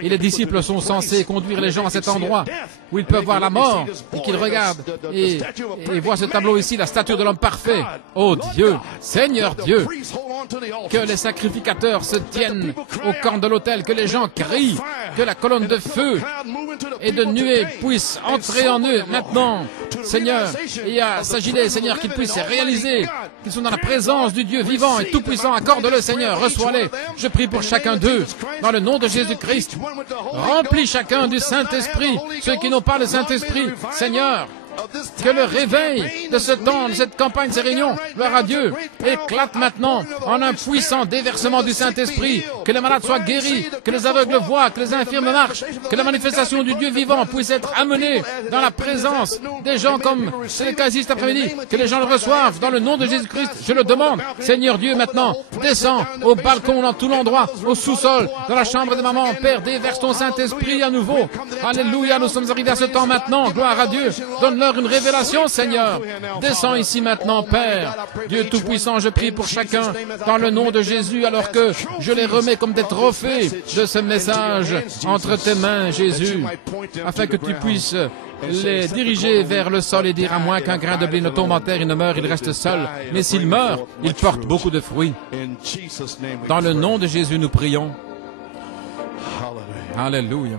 Et les disciples sont censés conduire les gens à cet endroit où ils peuvent voir la mort et qu'ils regardent et voient ce tableau ici, la statue de l'homme parfait. Oh Dieu, Seigneur Dieu, que les sacrificateurs se tiennent au camp de l'autel, que les gens crient, que la colonne de feu et de nuée puisse entrer en eux maintenant, Seigneur, et à s'agiter, Seigneur, qu'ils puissent réaliser qu'ils sont dans la présence du Dieu vivant et tout-puissant. Accorde-le, Seigneur, reçois-les. Je prie pour chacun d'eux, dans le nom de Jésus-Christ. Remplis chacun du Saint-Esprit, ceux qui n'ont pas le Saint-Esprit, Seigneur. Que le réveil de ce temps, de cette campagne, de ces réunions, gloire à Dieu, éclate maintenant en un puissant déversement du Saint-Esprit, que les malades soient guéris, que les aveugles voient, que les infirmes marchent, que la manifestation du Dieu vivant puisse être amenée dans la présence des gens comme c'est le cas ici cet après-midi, que les gens le reçoivent dans le nom de Jésus-Christ. Je le demande, Seigneur Dieu, maintenant, descends au balcon, dans tout l'endroit, au sous-sol, dans la chambre des mamans, Père, déverse ton Saint-Esprit à nouveau. Alléluia, nous sommes arrivés à ce temps maintenant, gloire à Dieu, donne-leur une révélation, Seigneur. Descends ici maintenant, Père, Dieu Tout-Puissant, je prie pour chacun, dans le nom de Jésus, alors que je les remets comme des trophées de ce message entre tes mains, Jésus, afin que tu puisses les diriger vers le sol et dire à moins qu'un grain de blé ne tombe en terre, il ne meurt, il reste seul. Mais s'il meurt, il porte beaucoup de fruits. Dans le nom de Jésus, nous prions. Alléluia.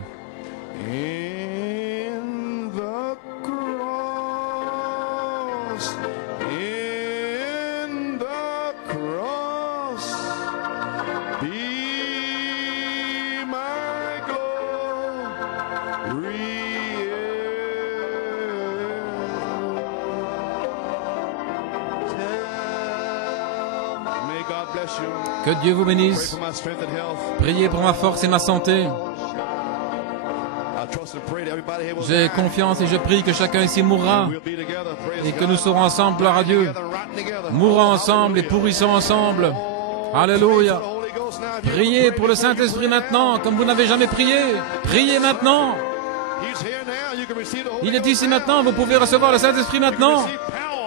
Que Dieu vous bénisse. Priez pour ma force et ma santé. J'ai confiance et je prie que chacun ici mourra et que nous serons ensemble, gloire à Dieu. Mourons ensemble et pourrissons ensemble. Alléluia. Priez pour le Saint-Esprit maintenant, comme vous n'avez jamais prié. Priez maintenant. Il est ici maintenant, vous pouvez recevoir le Saint-Esprit maintenant.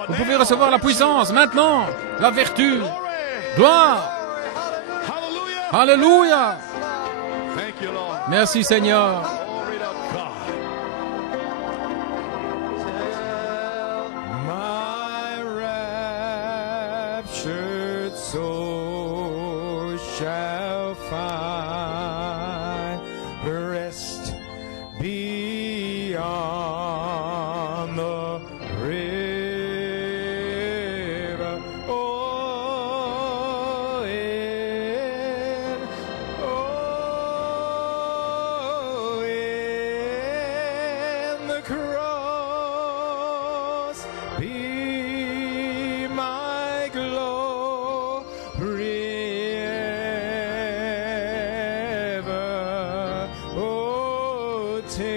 Vous pouvez recevoir la puissance maintenant, la vertu. Gloire. Alléluia. Merci Seigneur. My raptured soul shall find rest beyond the river. Oh, in the cross be my glory ever. Oh, till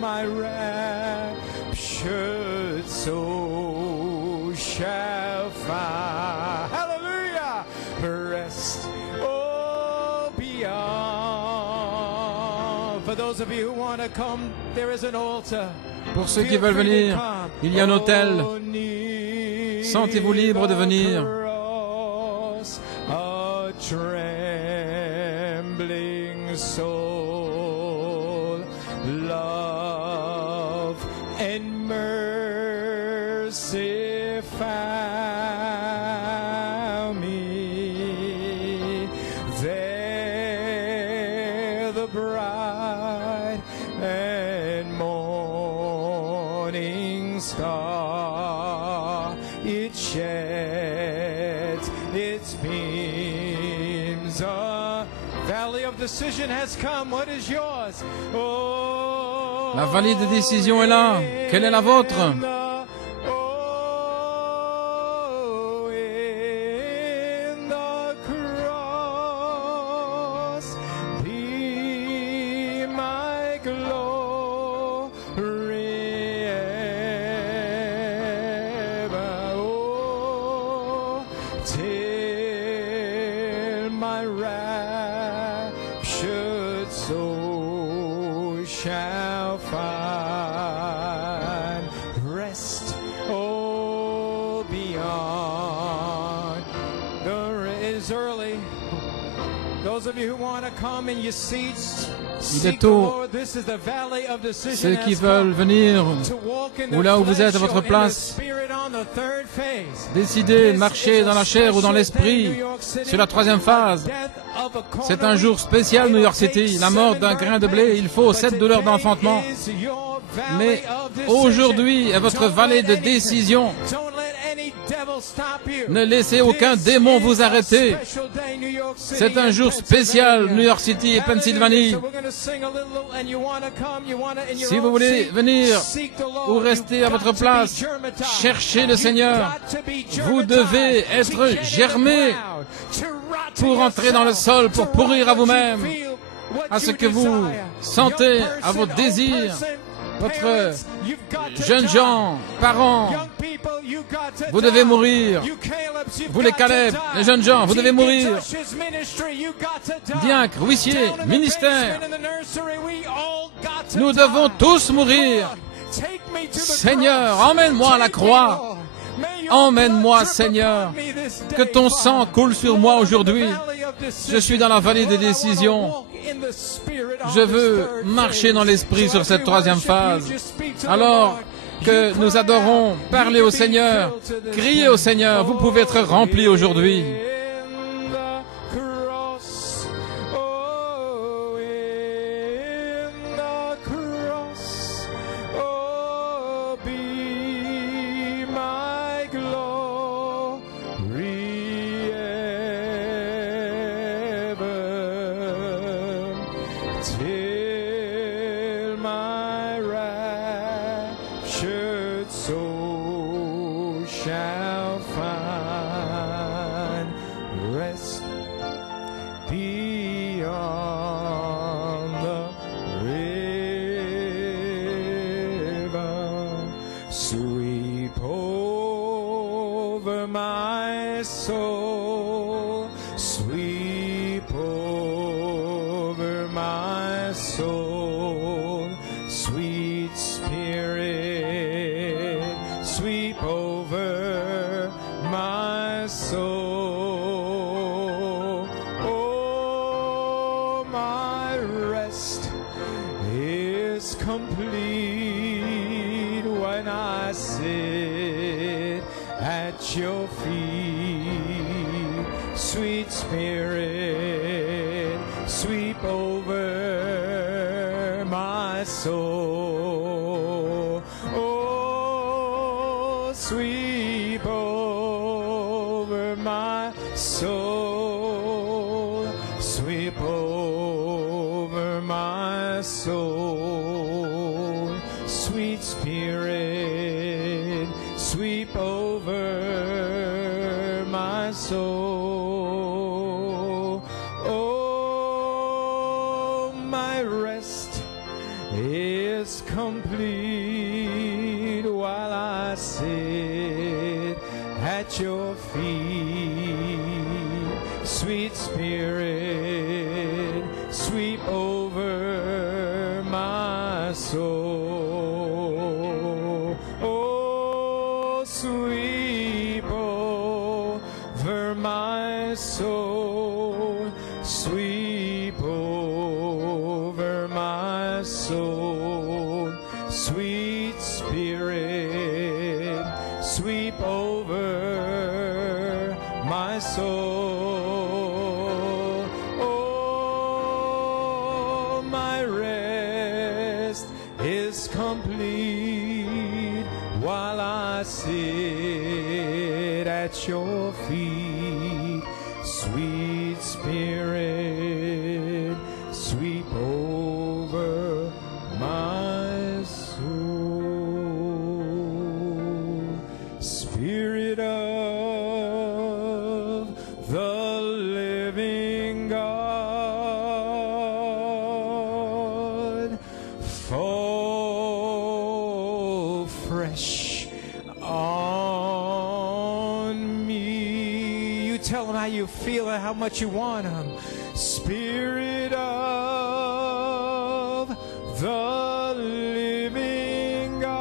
my raptured soul shall find, hallelujah, rest, oh, beyond. For those of you who want to come, there is an altar. Pour ceux qui veulent venir, il y a un autel. Sentez-vous libre de venir. A trembling soul, love and mercy found me. There the bride and morning star, it sheds its beams. A valley of decision has come. What is yours? Oh, La vallée de décision est là. Quelle est la vôtre? Oh, in the cross be my glory ever. Oh, till my raptured soul shall find rest, oh, beyond. It is early. Those of you who want to come in your seats, Il est tôt. Ceux qui veulent venir, ou là où vous êtes à votre place, décidez de marcher dans la chair ou dans l'esprit. C'est la troisième phase. C'est un jour spécial, New York City. La mort d'un grain de blé, il faut 7 douleurs d'enfantement. Mais aujourd'hui est votre vallée de décision. Ne laissez aucun démon vous arrêter. C'est un jour spécial, New York City et Pennsylvanie. Si vous voulez venir ou rester à votre place, cherchez le Seigneur. Vous devez être germé pour entrer dans le sol, pour pourrir à vous-même, à ce que vous sentez, à vos désirs. Votre jeunes gens, parents, vous devez mourir. Vous les Caleb, les jeunes gens, vous devez mourir. Diacre, huissier, ministère, nous devons tous mourir. Seigneur, emmène-moi à la croix. Emmène-moi, Seigneur. Que ton sang coule sur moi aujourd'hui. Je suis dans la vallée des décisions. Je veux marcher dans l'esprit sur cette troisième phase. Alors que nous adorons, parler au Seigneur, crier au Seigneur, vous pouvez être remplis aujourd'hui. How much you want him. Spirit of the living God,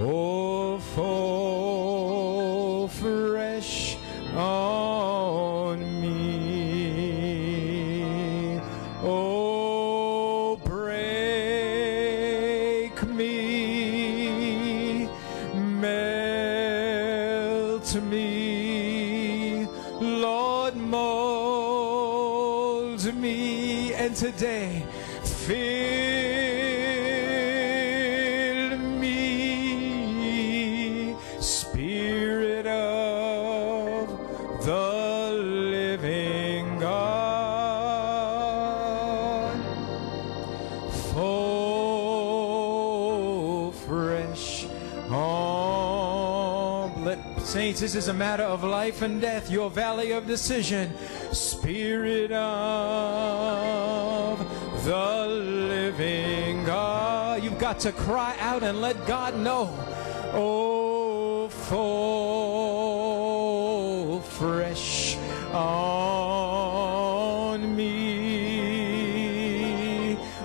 oh, fall fresh on me. Oh, break me, to me, Lord, mold me, and today fill me Oh, saints, this is a matter of life and death, your valley of decision. Spirit of the living God. You've got to cry out and let God know. Oh, fall fresh on me.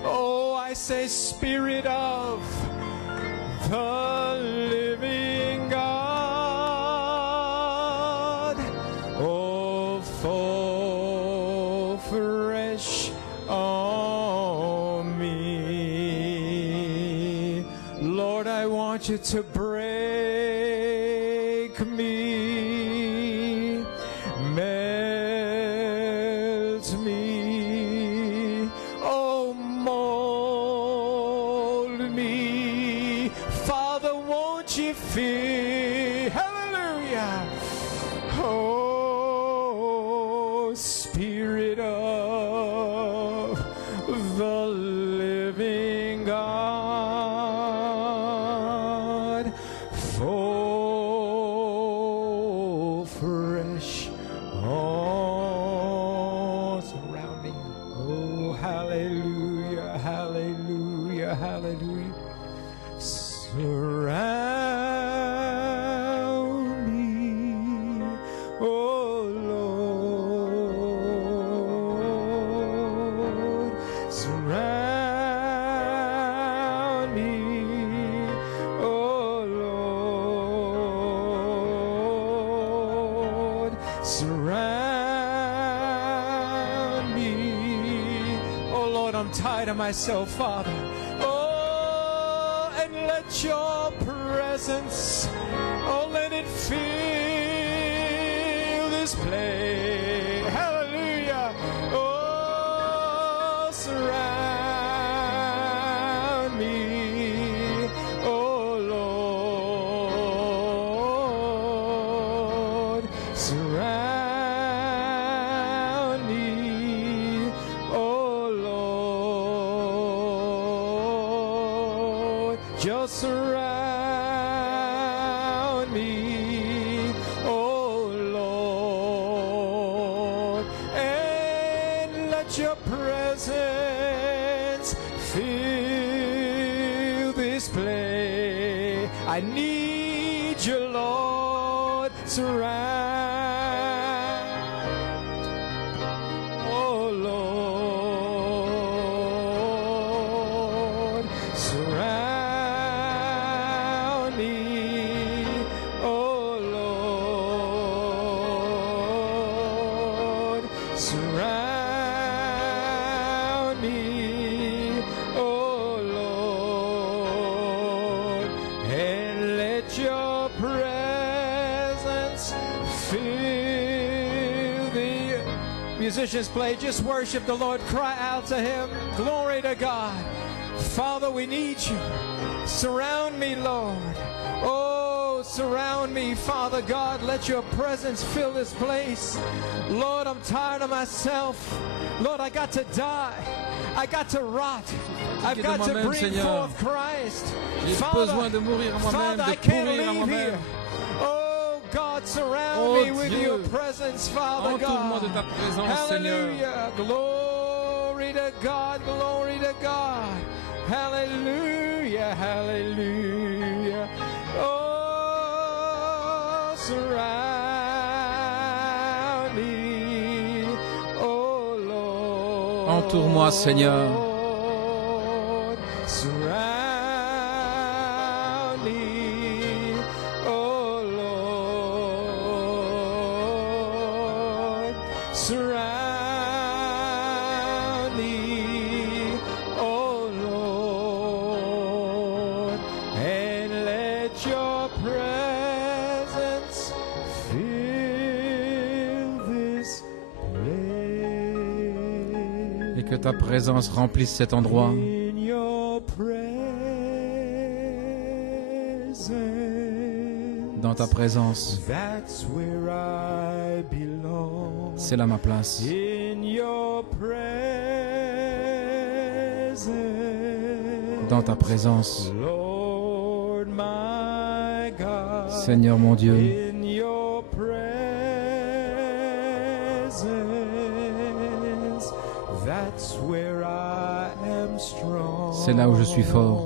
Oh, I say, Spirit of the living God, oh, fall fresh on me. Lord, I want you to break me, melt me, oh, mold me. Father, won't you feel, hallelujah, oh, Spirit of the living God, fall fresh on surrounding. Oh, hallelujah, hallelujah, hallelujah. Surround me, oh Lord. Surround me, oh Lord. Surround me, oh Lord. I'm tired of myself, Father. Let your presence, oh, let it fill this place. Hallelujah. Oh, surround me, oh Lord. Surround me, oh Lord. Just surround me, oh Lord, and let your presence fill this place. I need you, Lord. Surround, oh Lord. Surround. Surround me, oh Lord, and let your presence fill the... Musicians play, just worship the Lord, cry out to Him. Glory to God. Father, we need you. Surround me, Lord. Oh, surround me, Father God. Let your presence fill this place. Lord, I'm tired of myself. Lord, I got to die. I got to rot. I've got to bring forth Christ. Father, I can't leave here. Oh, God, surround me with your presence, Father God. Hallelujah. Glory to God. Glory to God. Hallelujah. Hallelujah. Oh, surround me, oh Lord. Entoure-moi, Seigneur. Surround me, oh Lord. Surround me, oh Lord, and let your presence fill this place. Et que ta présence remplisse cet endroit. In your presence, dans ta présence, that's where I belong. c'est là ma place. In your presence, dans ta présence, Lord, my Seigneur mon Dieu, in your presence, that's where I am strong. c'est là où je suis fort,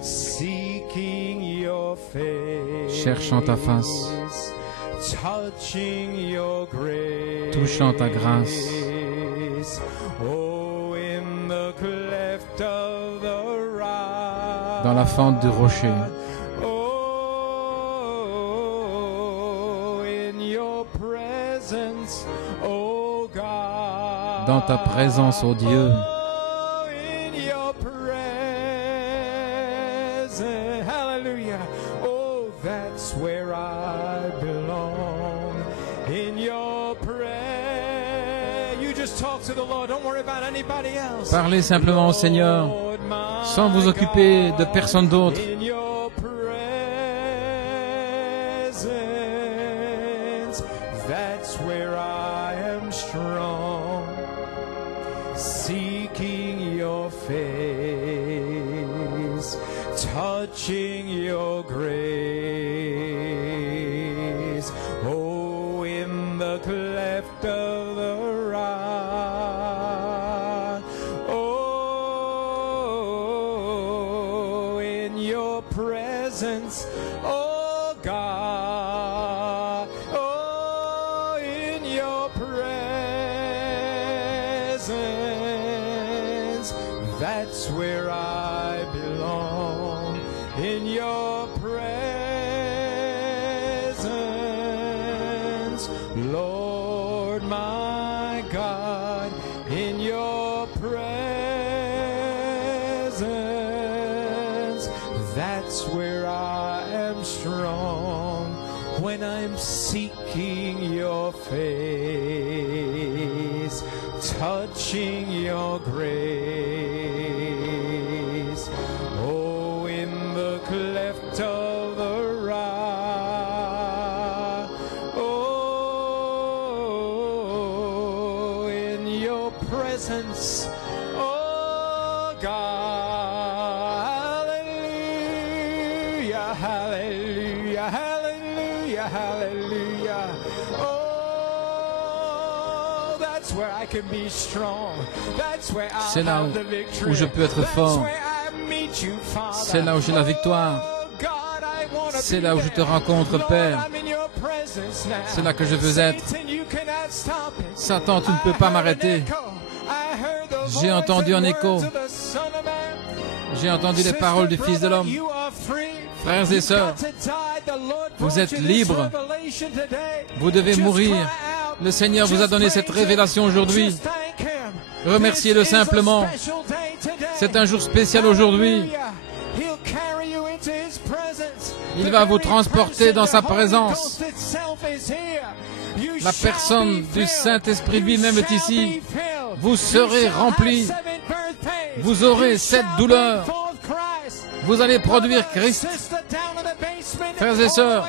Seeking your face, cherchant ta face, touching your grace, touchant ta grâce, oh, in the cleft of the rock, dans la fente du rocher, oh, in your presence, oh God, dans ta présence, ô Dieu, oh, in your presence, hallelujah, oh, that's where I belong, in your presence. You just talk to the Lord, don't worry about anybody else. parlez simplement au Seigneur, Lord, my sans vous occuper de personne d'autre. in your presence, that's where I am strong, seeking your face, touching your grace, oh, in the cleft of the rock, oh, in your presence, oh God, oh, in your presence, that's where I belong, in your presence, Lord my God, in your presence, that's where I am strong, when I'm seeking your face, touching your grace, oh, in the cleft of the rock, oh, in your presence, oh God, hallelujah, hallelujah, hallelujah, hallelujah, oh, that's where I can be strong, that's where I'll C'est là have the victory, où je peux être that's fort. where I meet you, Father. C'est là où j'ai la victoire. Oh, God, I wanna C'est be là où je te there. rencontre, Lord, Père. I'm in your presence now. C'est là que je veux être. Satan, you cannot stop it. Satan, tu ne peux pas m'arrêter. J'ai entendu un écho. J'ai entendu les paroles du Fils de l'homme. Frères et sœurs, vous êtes libres. Vous devez mourir. Le Seigneur vous a donné cette révélation aujourd'hui. Remerciez-le simplement. C'est un jour spécial aujourd'hui. Il va vous transporter dans sa présence. La personne du Saint-Esprit lui-même est ici. Vous serez remplis. Vous aurez cette douleur. Vous allez produire Christ. Frères et sœurs,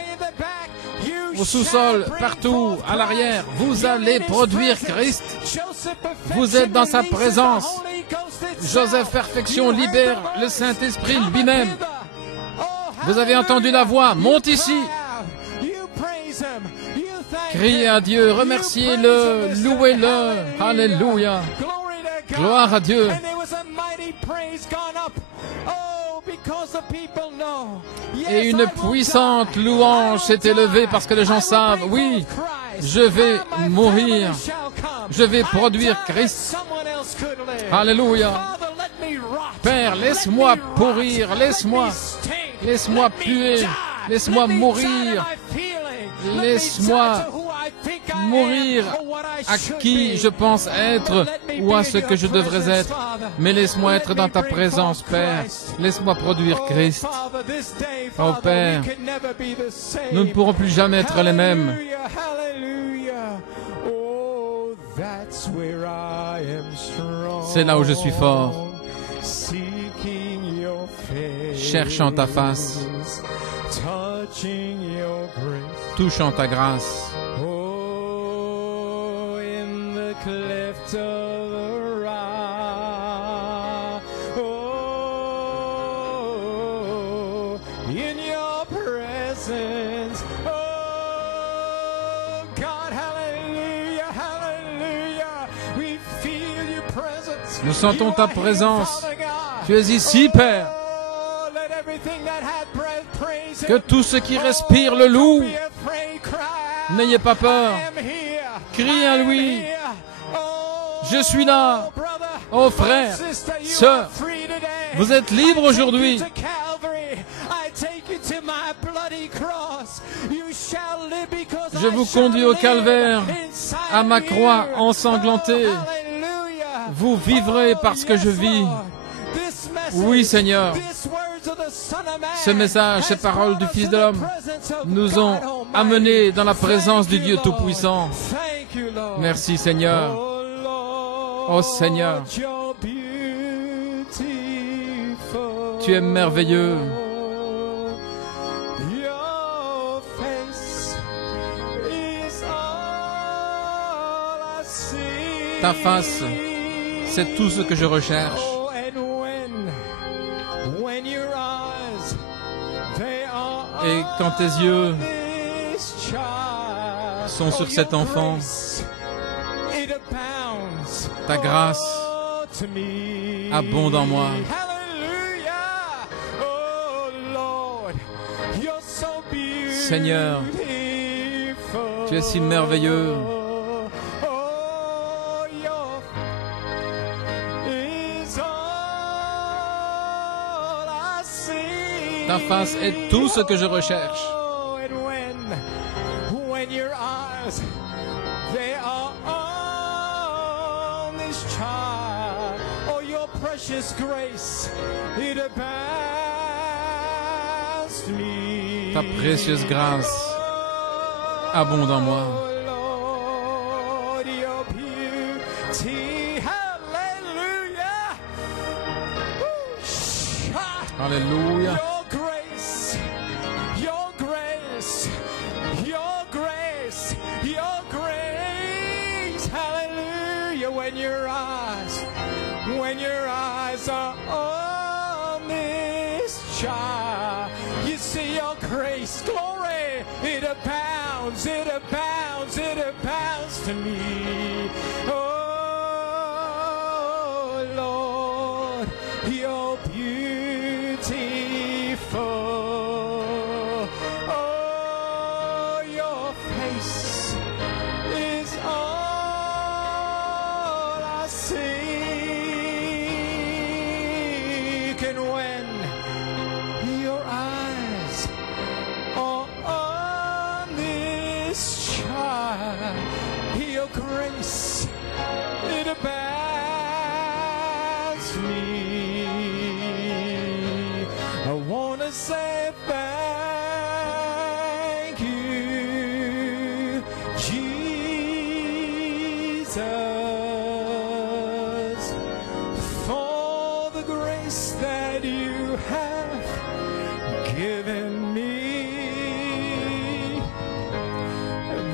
au sous-sol, partout, à l'arrière, vous allez produire Christ. Vous êtes dans sa présence. Joseph Perfection libère le Saint-Esprit lui-même. Vous avez entendu la voix, monte ici. Criez à Dieu, remerciez-le, louez-le. Alléluia. Gloire à Dieu. Et une puissante louange s'est élevée parce que les gens savent, oui, je vais mourir, je vais produire Christ. Alléluia. Père, laisse-moi pourrir, laisse-moi puer, laisse-moi mourir, laisse-moi mourir à qui je pense être ou à ce que je devrais être. Mais laisse-moi être dans ta présence, Père. Laisse-moi produire Christ. Oh Père, nous ne pourrons plus jamais être les mêmes. C'est là où je suis fort, cherchant ta face, touchant ta grâce. Cleft of the rock, oh, in your presence, Nous sentons ta présence. Tu es ici, Père. Que tout ce qui respire le loue. N'ayez pas peur. Criez à lui. Je suis là. Oh frère, sœur, vous êtes libres aujourd'hui. Je vous conduis au calvaire, à ma croix ensanglantée. Vous vivrez parce que je vis. Oui, Seigneur. Ce message, ces paroles du Fils de l'homme nous ont amenés dans la présence du Dieu Tout-Puissant. Merci, Seigneur. Oh, Seigneur. Tu es merveilleux. Ta face, c'est tout ce que je recherche. Et quand tes yeux sont sur cet enfant, ta grâce abonde en moi. Seigneur, tu es si merveilleux. Ta face est tout ce que je recherche. Ta précieuse grâce abonde en moi. Alléluia. When your eyes are on this child, you see your grace, glory, it abounds, it abounds, it abounds to me. Oh, Lord, you're beautiful. Oh, your face is all I see. And when your eyes are on this child, your grace, it abounds to me. I want to say thank you, Jesus, for the grace that you have given me.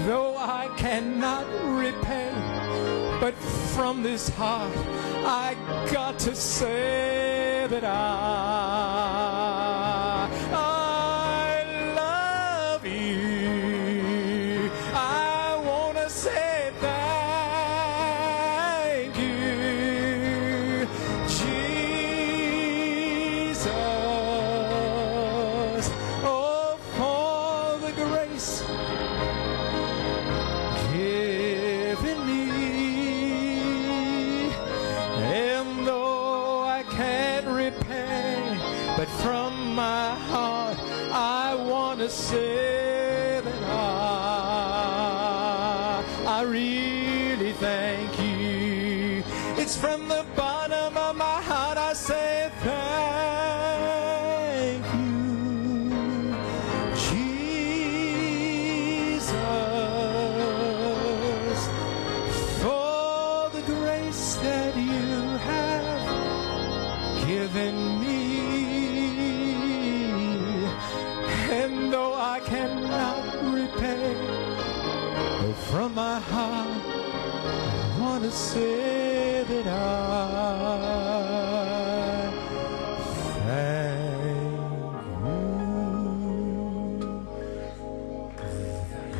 Though I cannot repay, but from this heart I got to say that I love you. I want to say thank you, Jesus, oh, for the grace given me. And though I can't repay, but from my heart I want to say that I really thank you. It's from the bottom of my heart I say thank you, Jesus, for the grace that you have given me. And though I cannot repay, but from my heart I want to say that I thank you.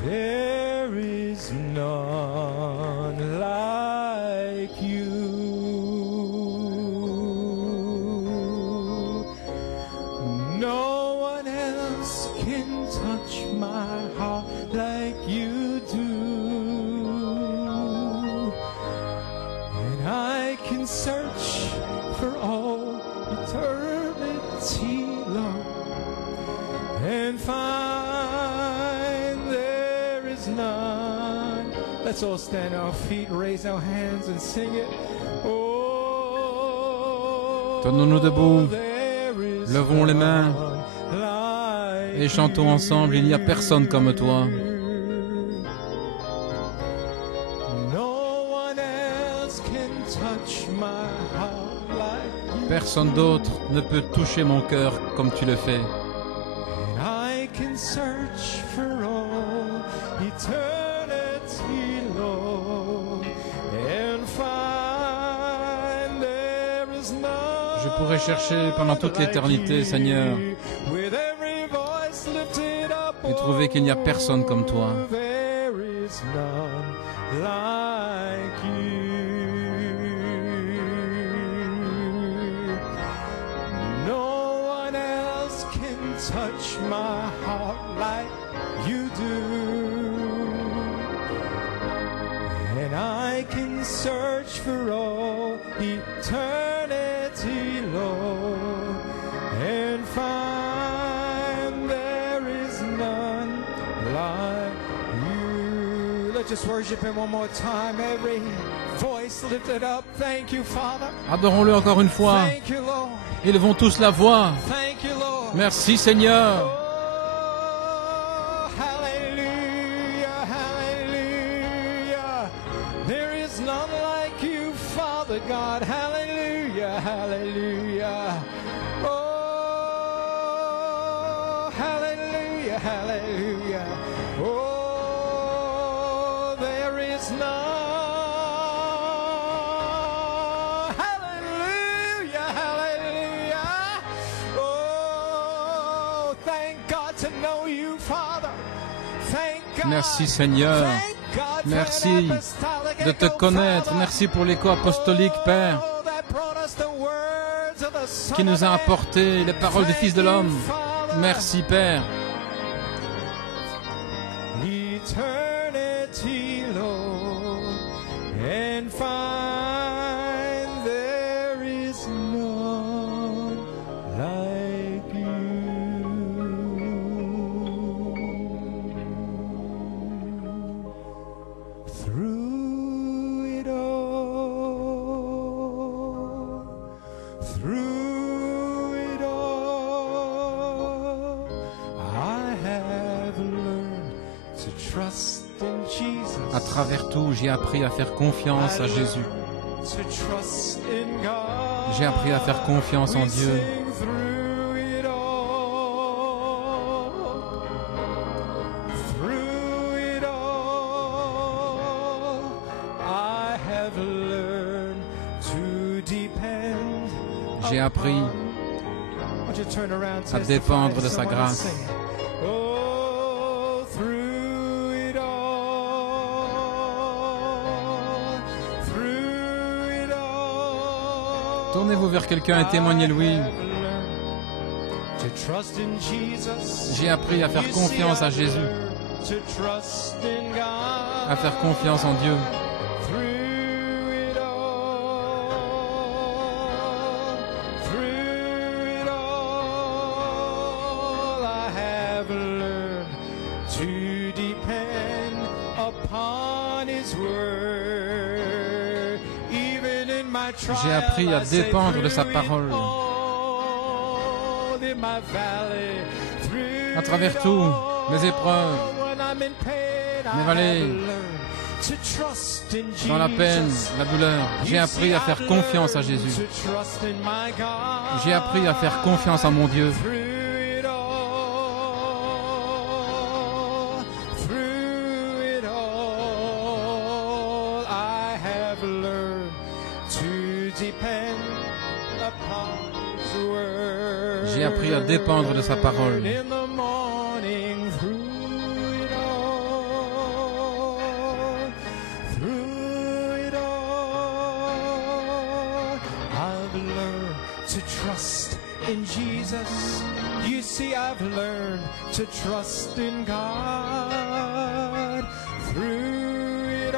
There is none like you. touch my heart like you do. And I can search for all eternity, Lord, and find there is none. Let's all stand on our feet, raise our hands and sing it. Oh, tenons-nous debout, levons les mains et chantons ensemble. Il n'y a personne comme toi. Personne d'autre ne peut toucher mon cœur comme tu le fais. Je pourrais chercher pendant toute l'éternité, Seigneur, et trouver qu'il n'y a personne comme toi. Touch my heart like you do, and I can search for all eternity, Lord, and find there is none like you. Let's just worship Him one more time. Every voice lifted up. Thank you, Father. Adorons-le encore une fois. Thank you, Lord. Élevons tous la voix. Thank you, Lord. Merci, Seigneur. Oh, hallelujah, hallelujah. There is none like you, Father God. Hallelujah, hallelujah. Oh, hallelujah, hallelujah. Oh, there is none. Merci Seigneur, merci de te connaître, merci pour l'écho apostolique, Père, qui nous a apporté les paroles du Fils de l'homme. Merci Père. À travers tout, j'ai appris à faire confiance à Jésus. J'ai appris à faire confiance en Dieu. J'ai appris à dépendre de sa grâce. Tournez-vous vers quelqu'un et témoignez-lui. J'ai appris à faire confiance à Jésus, à faire confiance en Dieu. J'ai appris à dépendre de sa parole. À travers tout, mes épreuves, mes vallées, dans la peine, la douleur, j'ai appris à faire confiance à Jésus. J'ai appris à faire confiance à mon Dieu. J'ai appris à dépendre de sa parole. see, I've learned to trust in God through it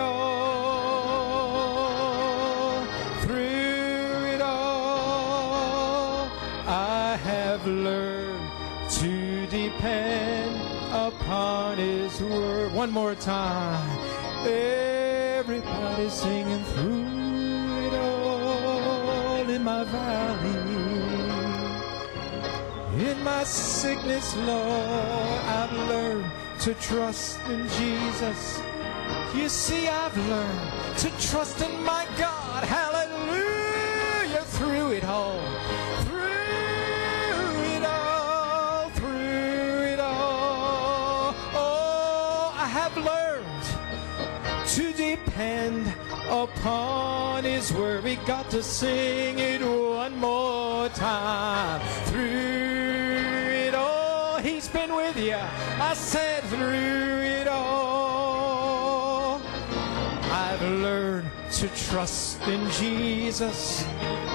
all. Through it all, I have learned to depend upon His word. One more time. Everybody singing through it all in my valley. In my sickness, Lord, I've learned to trust in Jesus. You see, I've learned to trust in my God. Hallelujah. Through it all. Through it all. Through it all. Oh, I have learned to depend upon His word. We got to sing it one more time. Through it all, He's been with you. I said through it all, I've learned to trust in Jesus.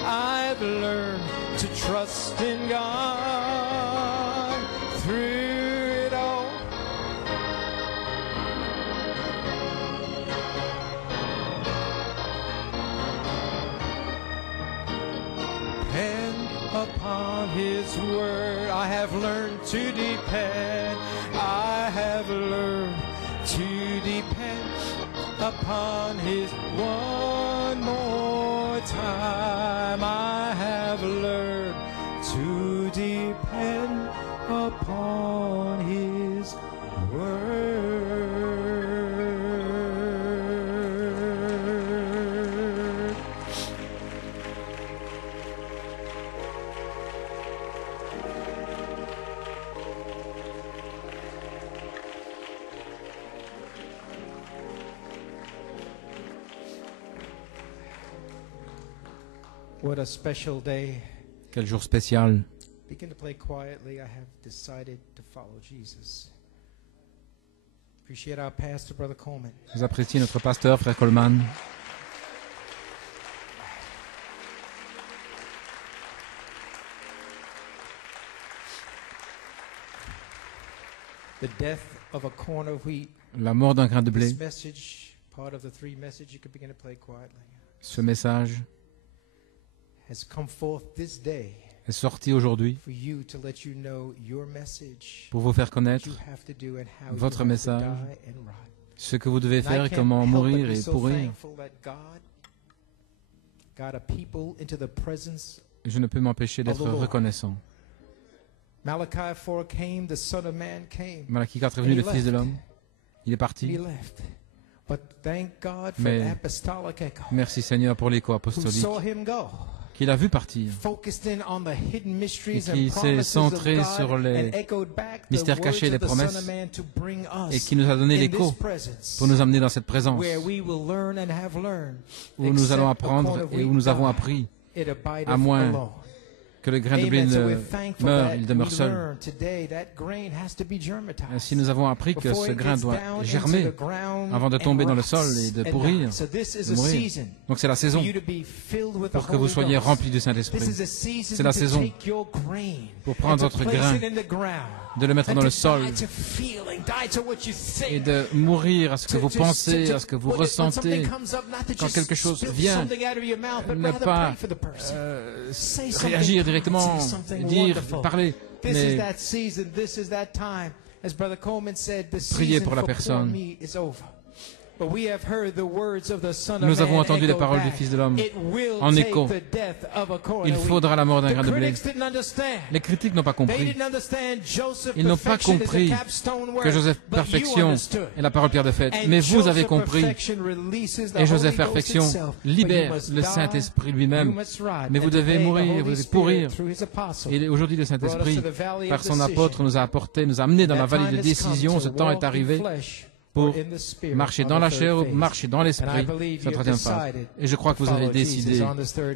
I've learned to trust in God. Through it all. Depend upon His word. I have learned to depend. I have learned to depend upon His. One more time, I have learned to depend upon His word. What a special day. Quel jour spécial. Begin to play quietly. I have decided to follow Jesus. Appreciate our pastor, Brother Coleman. Vous appréciez notre pasteur, frère Coleman. The death of a corn of wheat. La mort d'un grain de blé. This message, part of the three messages, you can begin to play quietly. Ce message has come forth this day est sorti aujourd'hui for you to let you know your message, pour vous faire connaître what you have to do and how votre you have message, to die and rot. ce que vous devez And I faire et can't comment help but mourir be et so pourrir. thankful that God got a people into the presence. Je ne peux m'empêcher d'être of the Lord. reconnaissant. Malachi 4 came, the Son of Man came. Malachie 4 est venu, And le he Fils de left. l'homme. Il est He parti. left. But thank God for Mais apostolic echo. merci Seigneur pour l'écho Who apostolique saw him go. qu'il a vu partir Focused in on the hidden mysteries et and qui s'est promises centré of sur God les and echoed back the mystères words cachés et les of the Son promesses of Man to bring us et qui nous a donné in l'écho this presence pour nous amener dans cette présence where we will learn and have learned, où nous allons except a apprendre corn of et où wheat nous avons die, appris it abideth à moins alone. que le grain de blé Amen. So ne we're thankful meurt, that il demeure we seul. learn today that grain has to be germatized. Ainsi, nous avons appris que Before ce it grain gets doit down into germer the ground avant de and tomber dans le rots sol et de and pourrir, die. So this is de a mourir. season Donc c'est la saison for you to be filled with the pour que vous Holy soyez Ghost. remplis du This Saint-Esprit. is a season C'est la to saison take your grain pour prendre and to votre place grain, it in the ground de le mettre and dans to le sol die to feeling, die to what you think. et de mourir à ce que vous pensez, à ce que vous ressentez. Quand quelque chose vient, ne pas réagir directement, dire, parler, mais priez pour la personne. Nous avons entendu les paroles du Fils de l'homme en écho. Il faudra la mort d'un grain de blé. Les critiques n'ont pas compris. Ils n'ont pas compris que Joseph Perfection est la parole pierre de fête. Mais vous avez compris. Et Joseph Perfection libère le Saint-Esprit lui-même. Mais vous devez mourir, vous devez pourrir. Et aujourd'hui, le Saint-Esprit, par son apôtre, nous a apporté, nous a amenés dans la vallée de décision. Ce temps est arrivé pour marcher dans la chair ou marcher dans l'esprit, c'est la troisième phase. Et je crois que vous avez décidé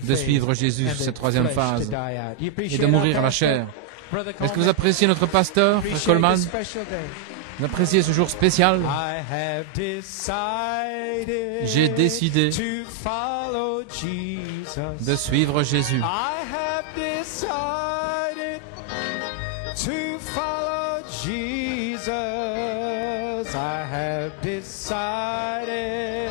de suivre Jésus sur cette troisième phase et de mourir à la chair. Est-ce que vous appréciez notre pasteur, Frère Coleman? Vous appréciez ce jour spécial? J'ai décidé de suivre Jésus. to follow Jesus. I have decided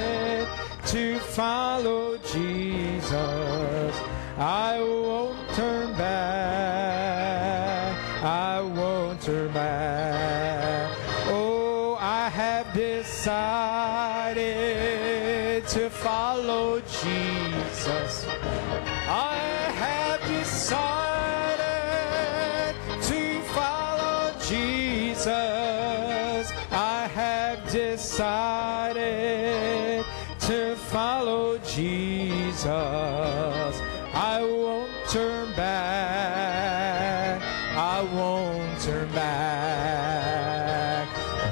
to follow Jesus. I won't turn back. I won't turn back. Oh, I have decided to follow Jesus. I have decided to follow Jesus. I have decided to follow Jesus. I won't turn back. I won't turn back.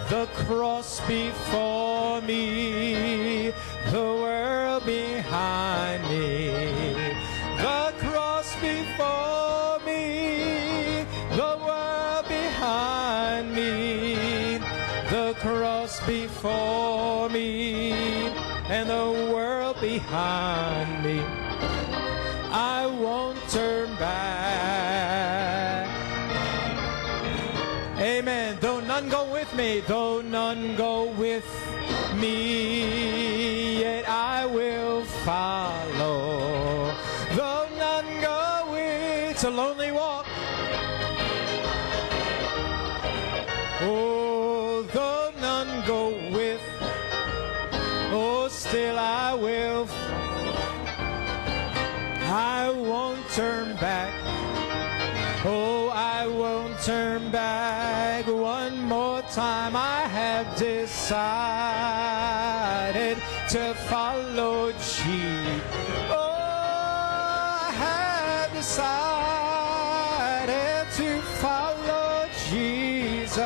The cross before me, the world behind me. The cross before me, the world behind me. The cross before me, and the world behind me. I won't turn back. Amen. Though none go with me, though none go with me, yet I will follow. Though none go with, it's a lonely walk. Oh, though none go with, oh, still I will. I won't turn back. Oh, I won't turn back. One more time, I have decided to follow Jesus. Oh, I have decided to follow Jesus.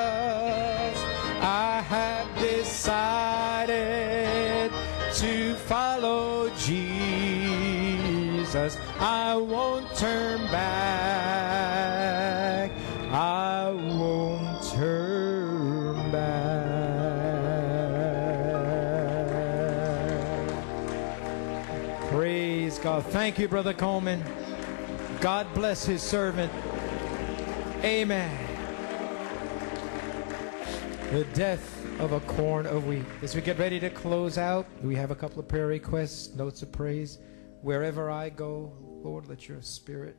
I have decided to follow Jesus. I won't turn back. I won't turn back. Praise God. Thank you, Brother Coleman. God bless his servant. Amen. The death of a corn of wheat. As we get ready to close out, we have a couple of prayer requests, notes of praise. Wherever I go, Lord, let your spirit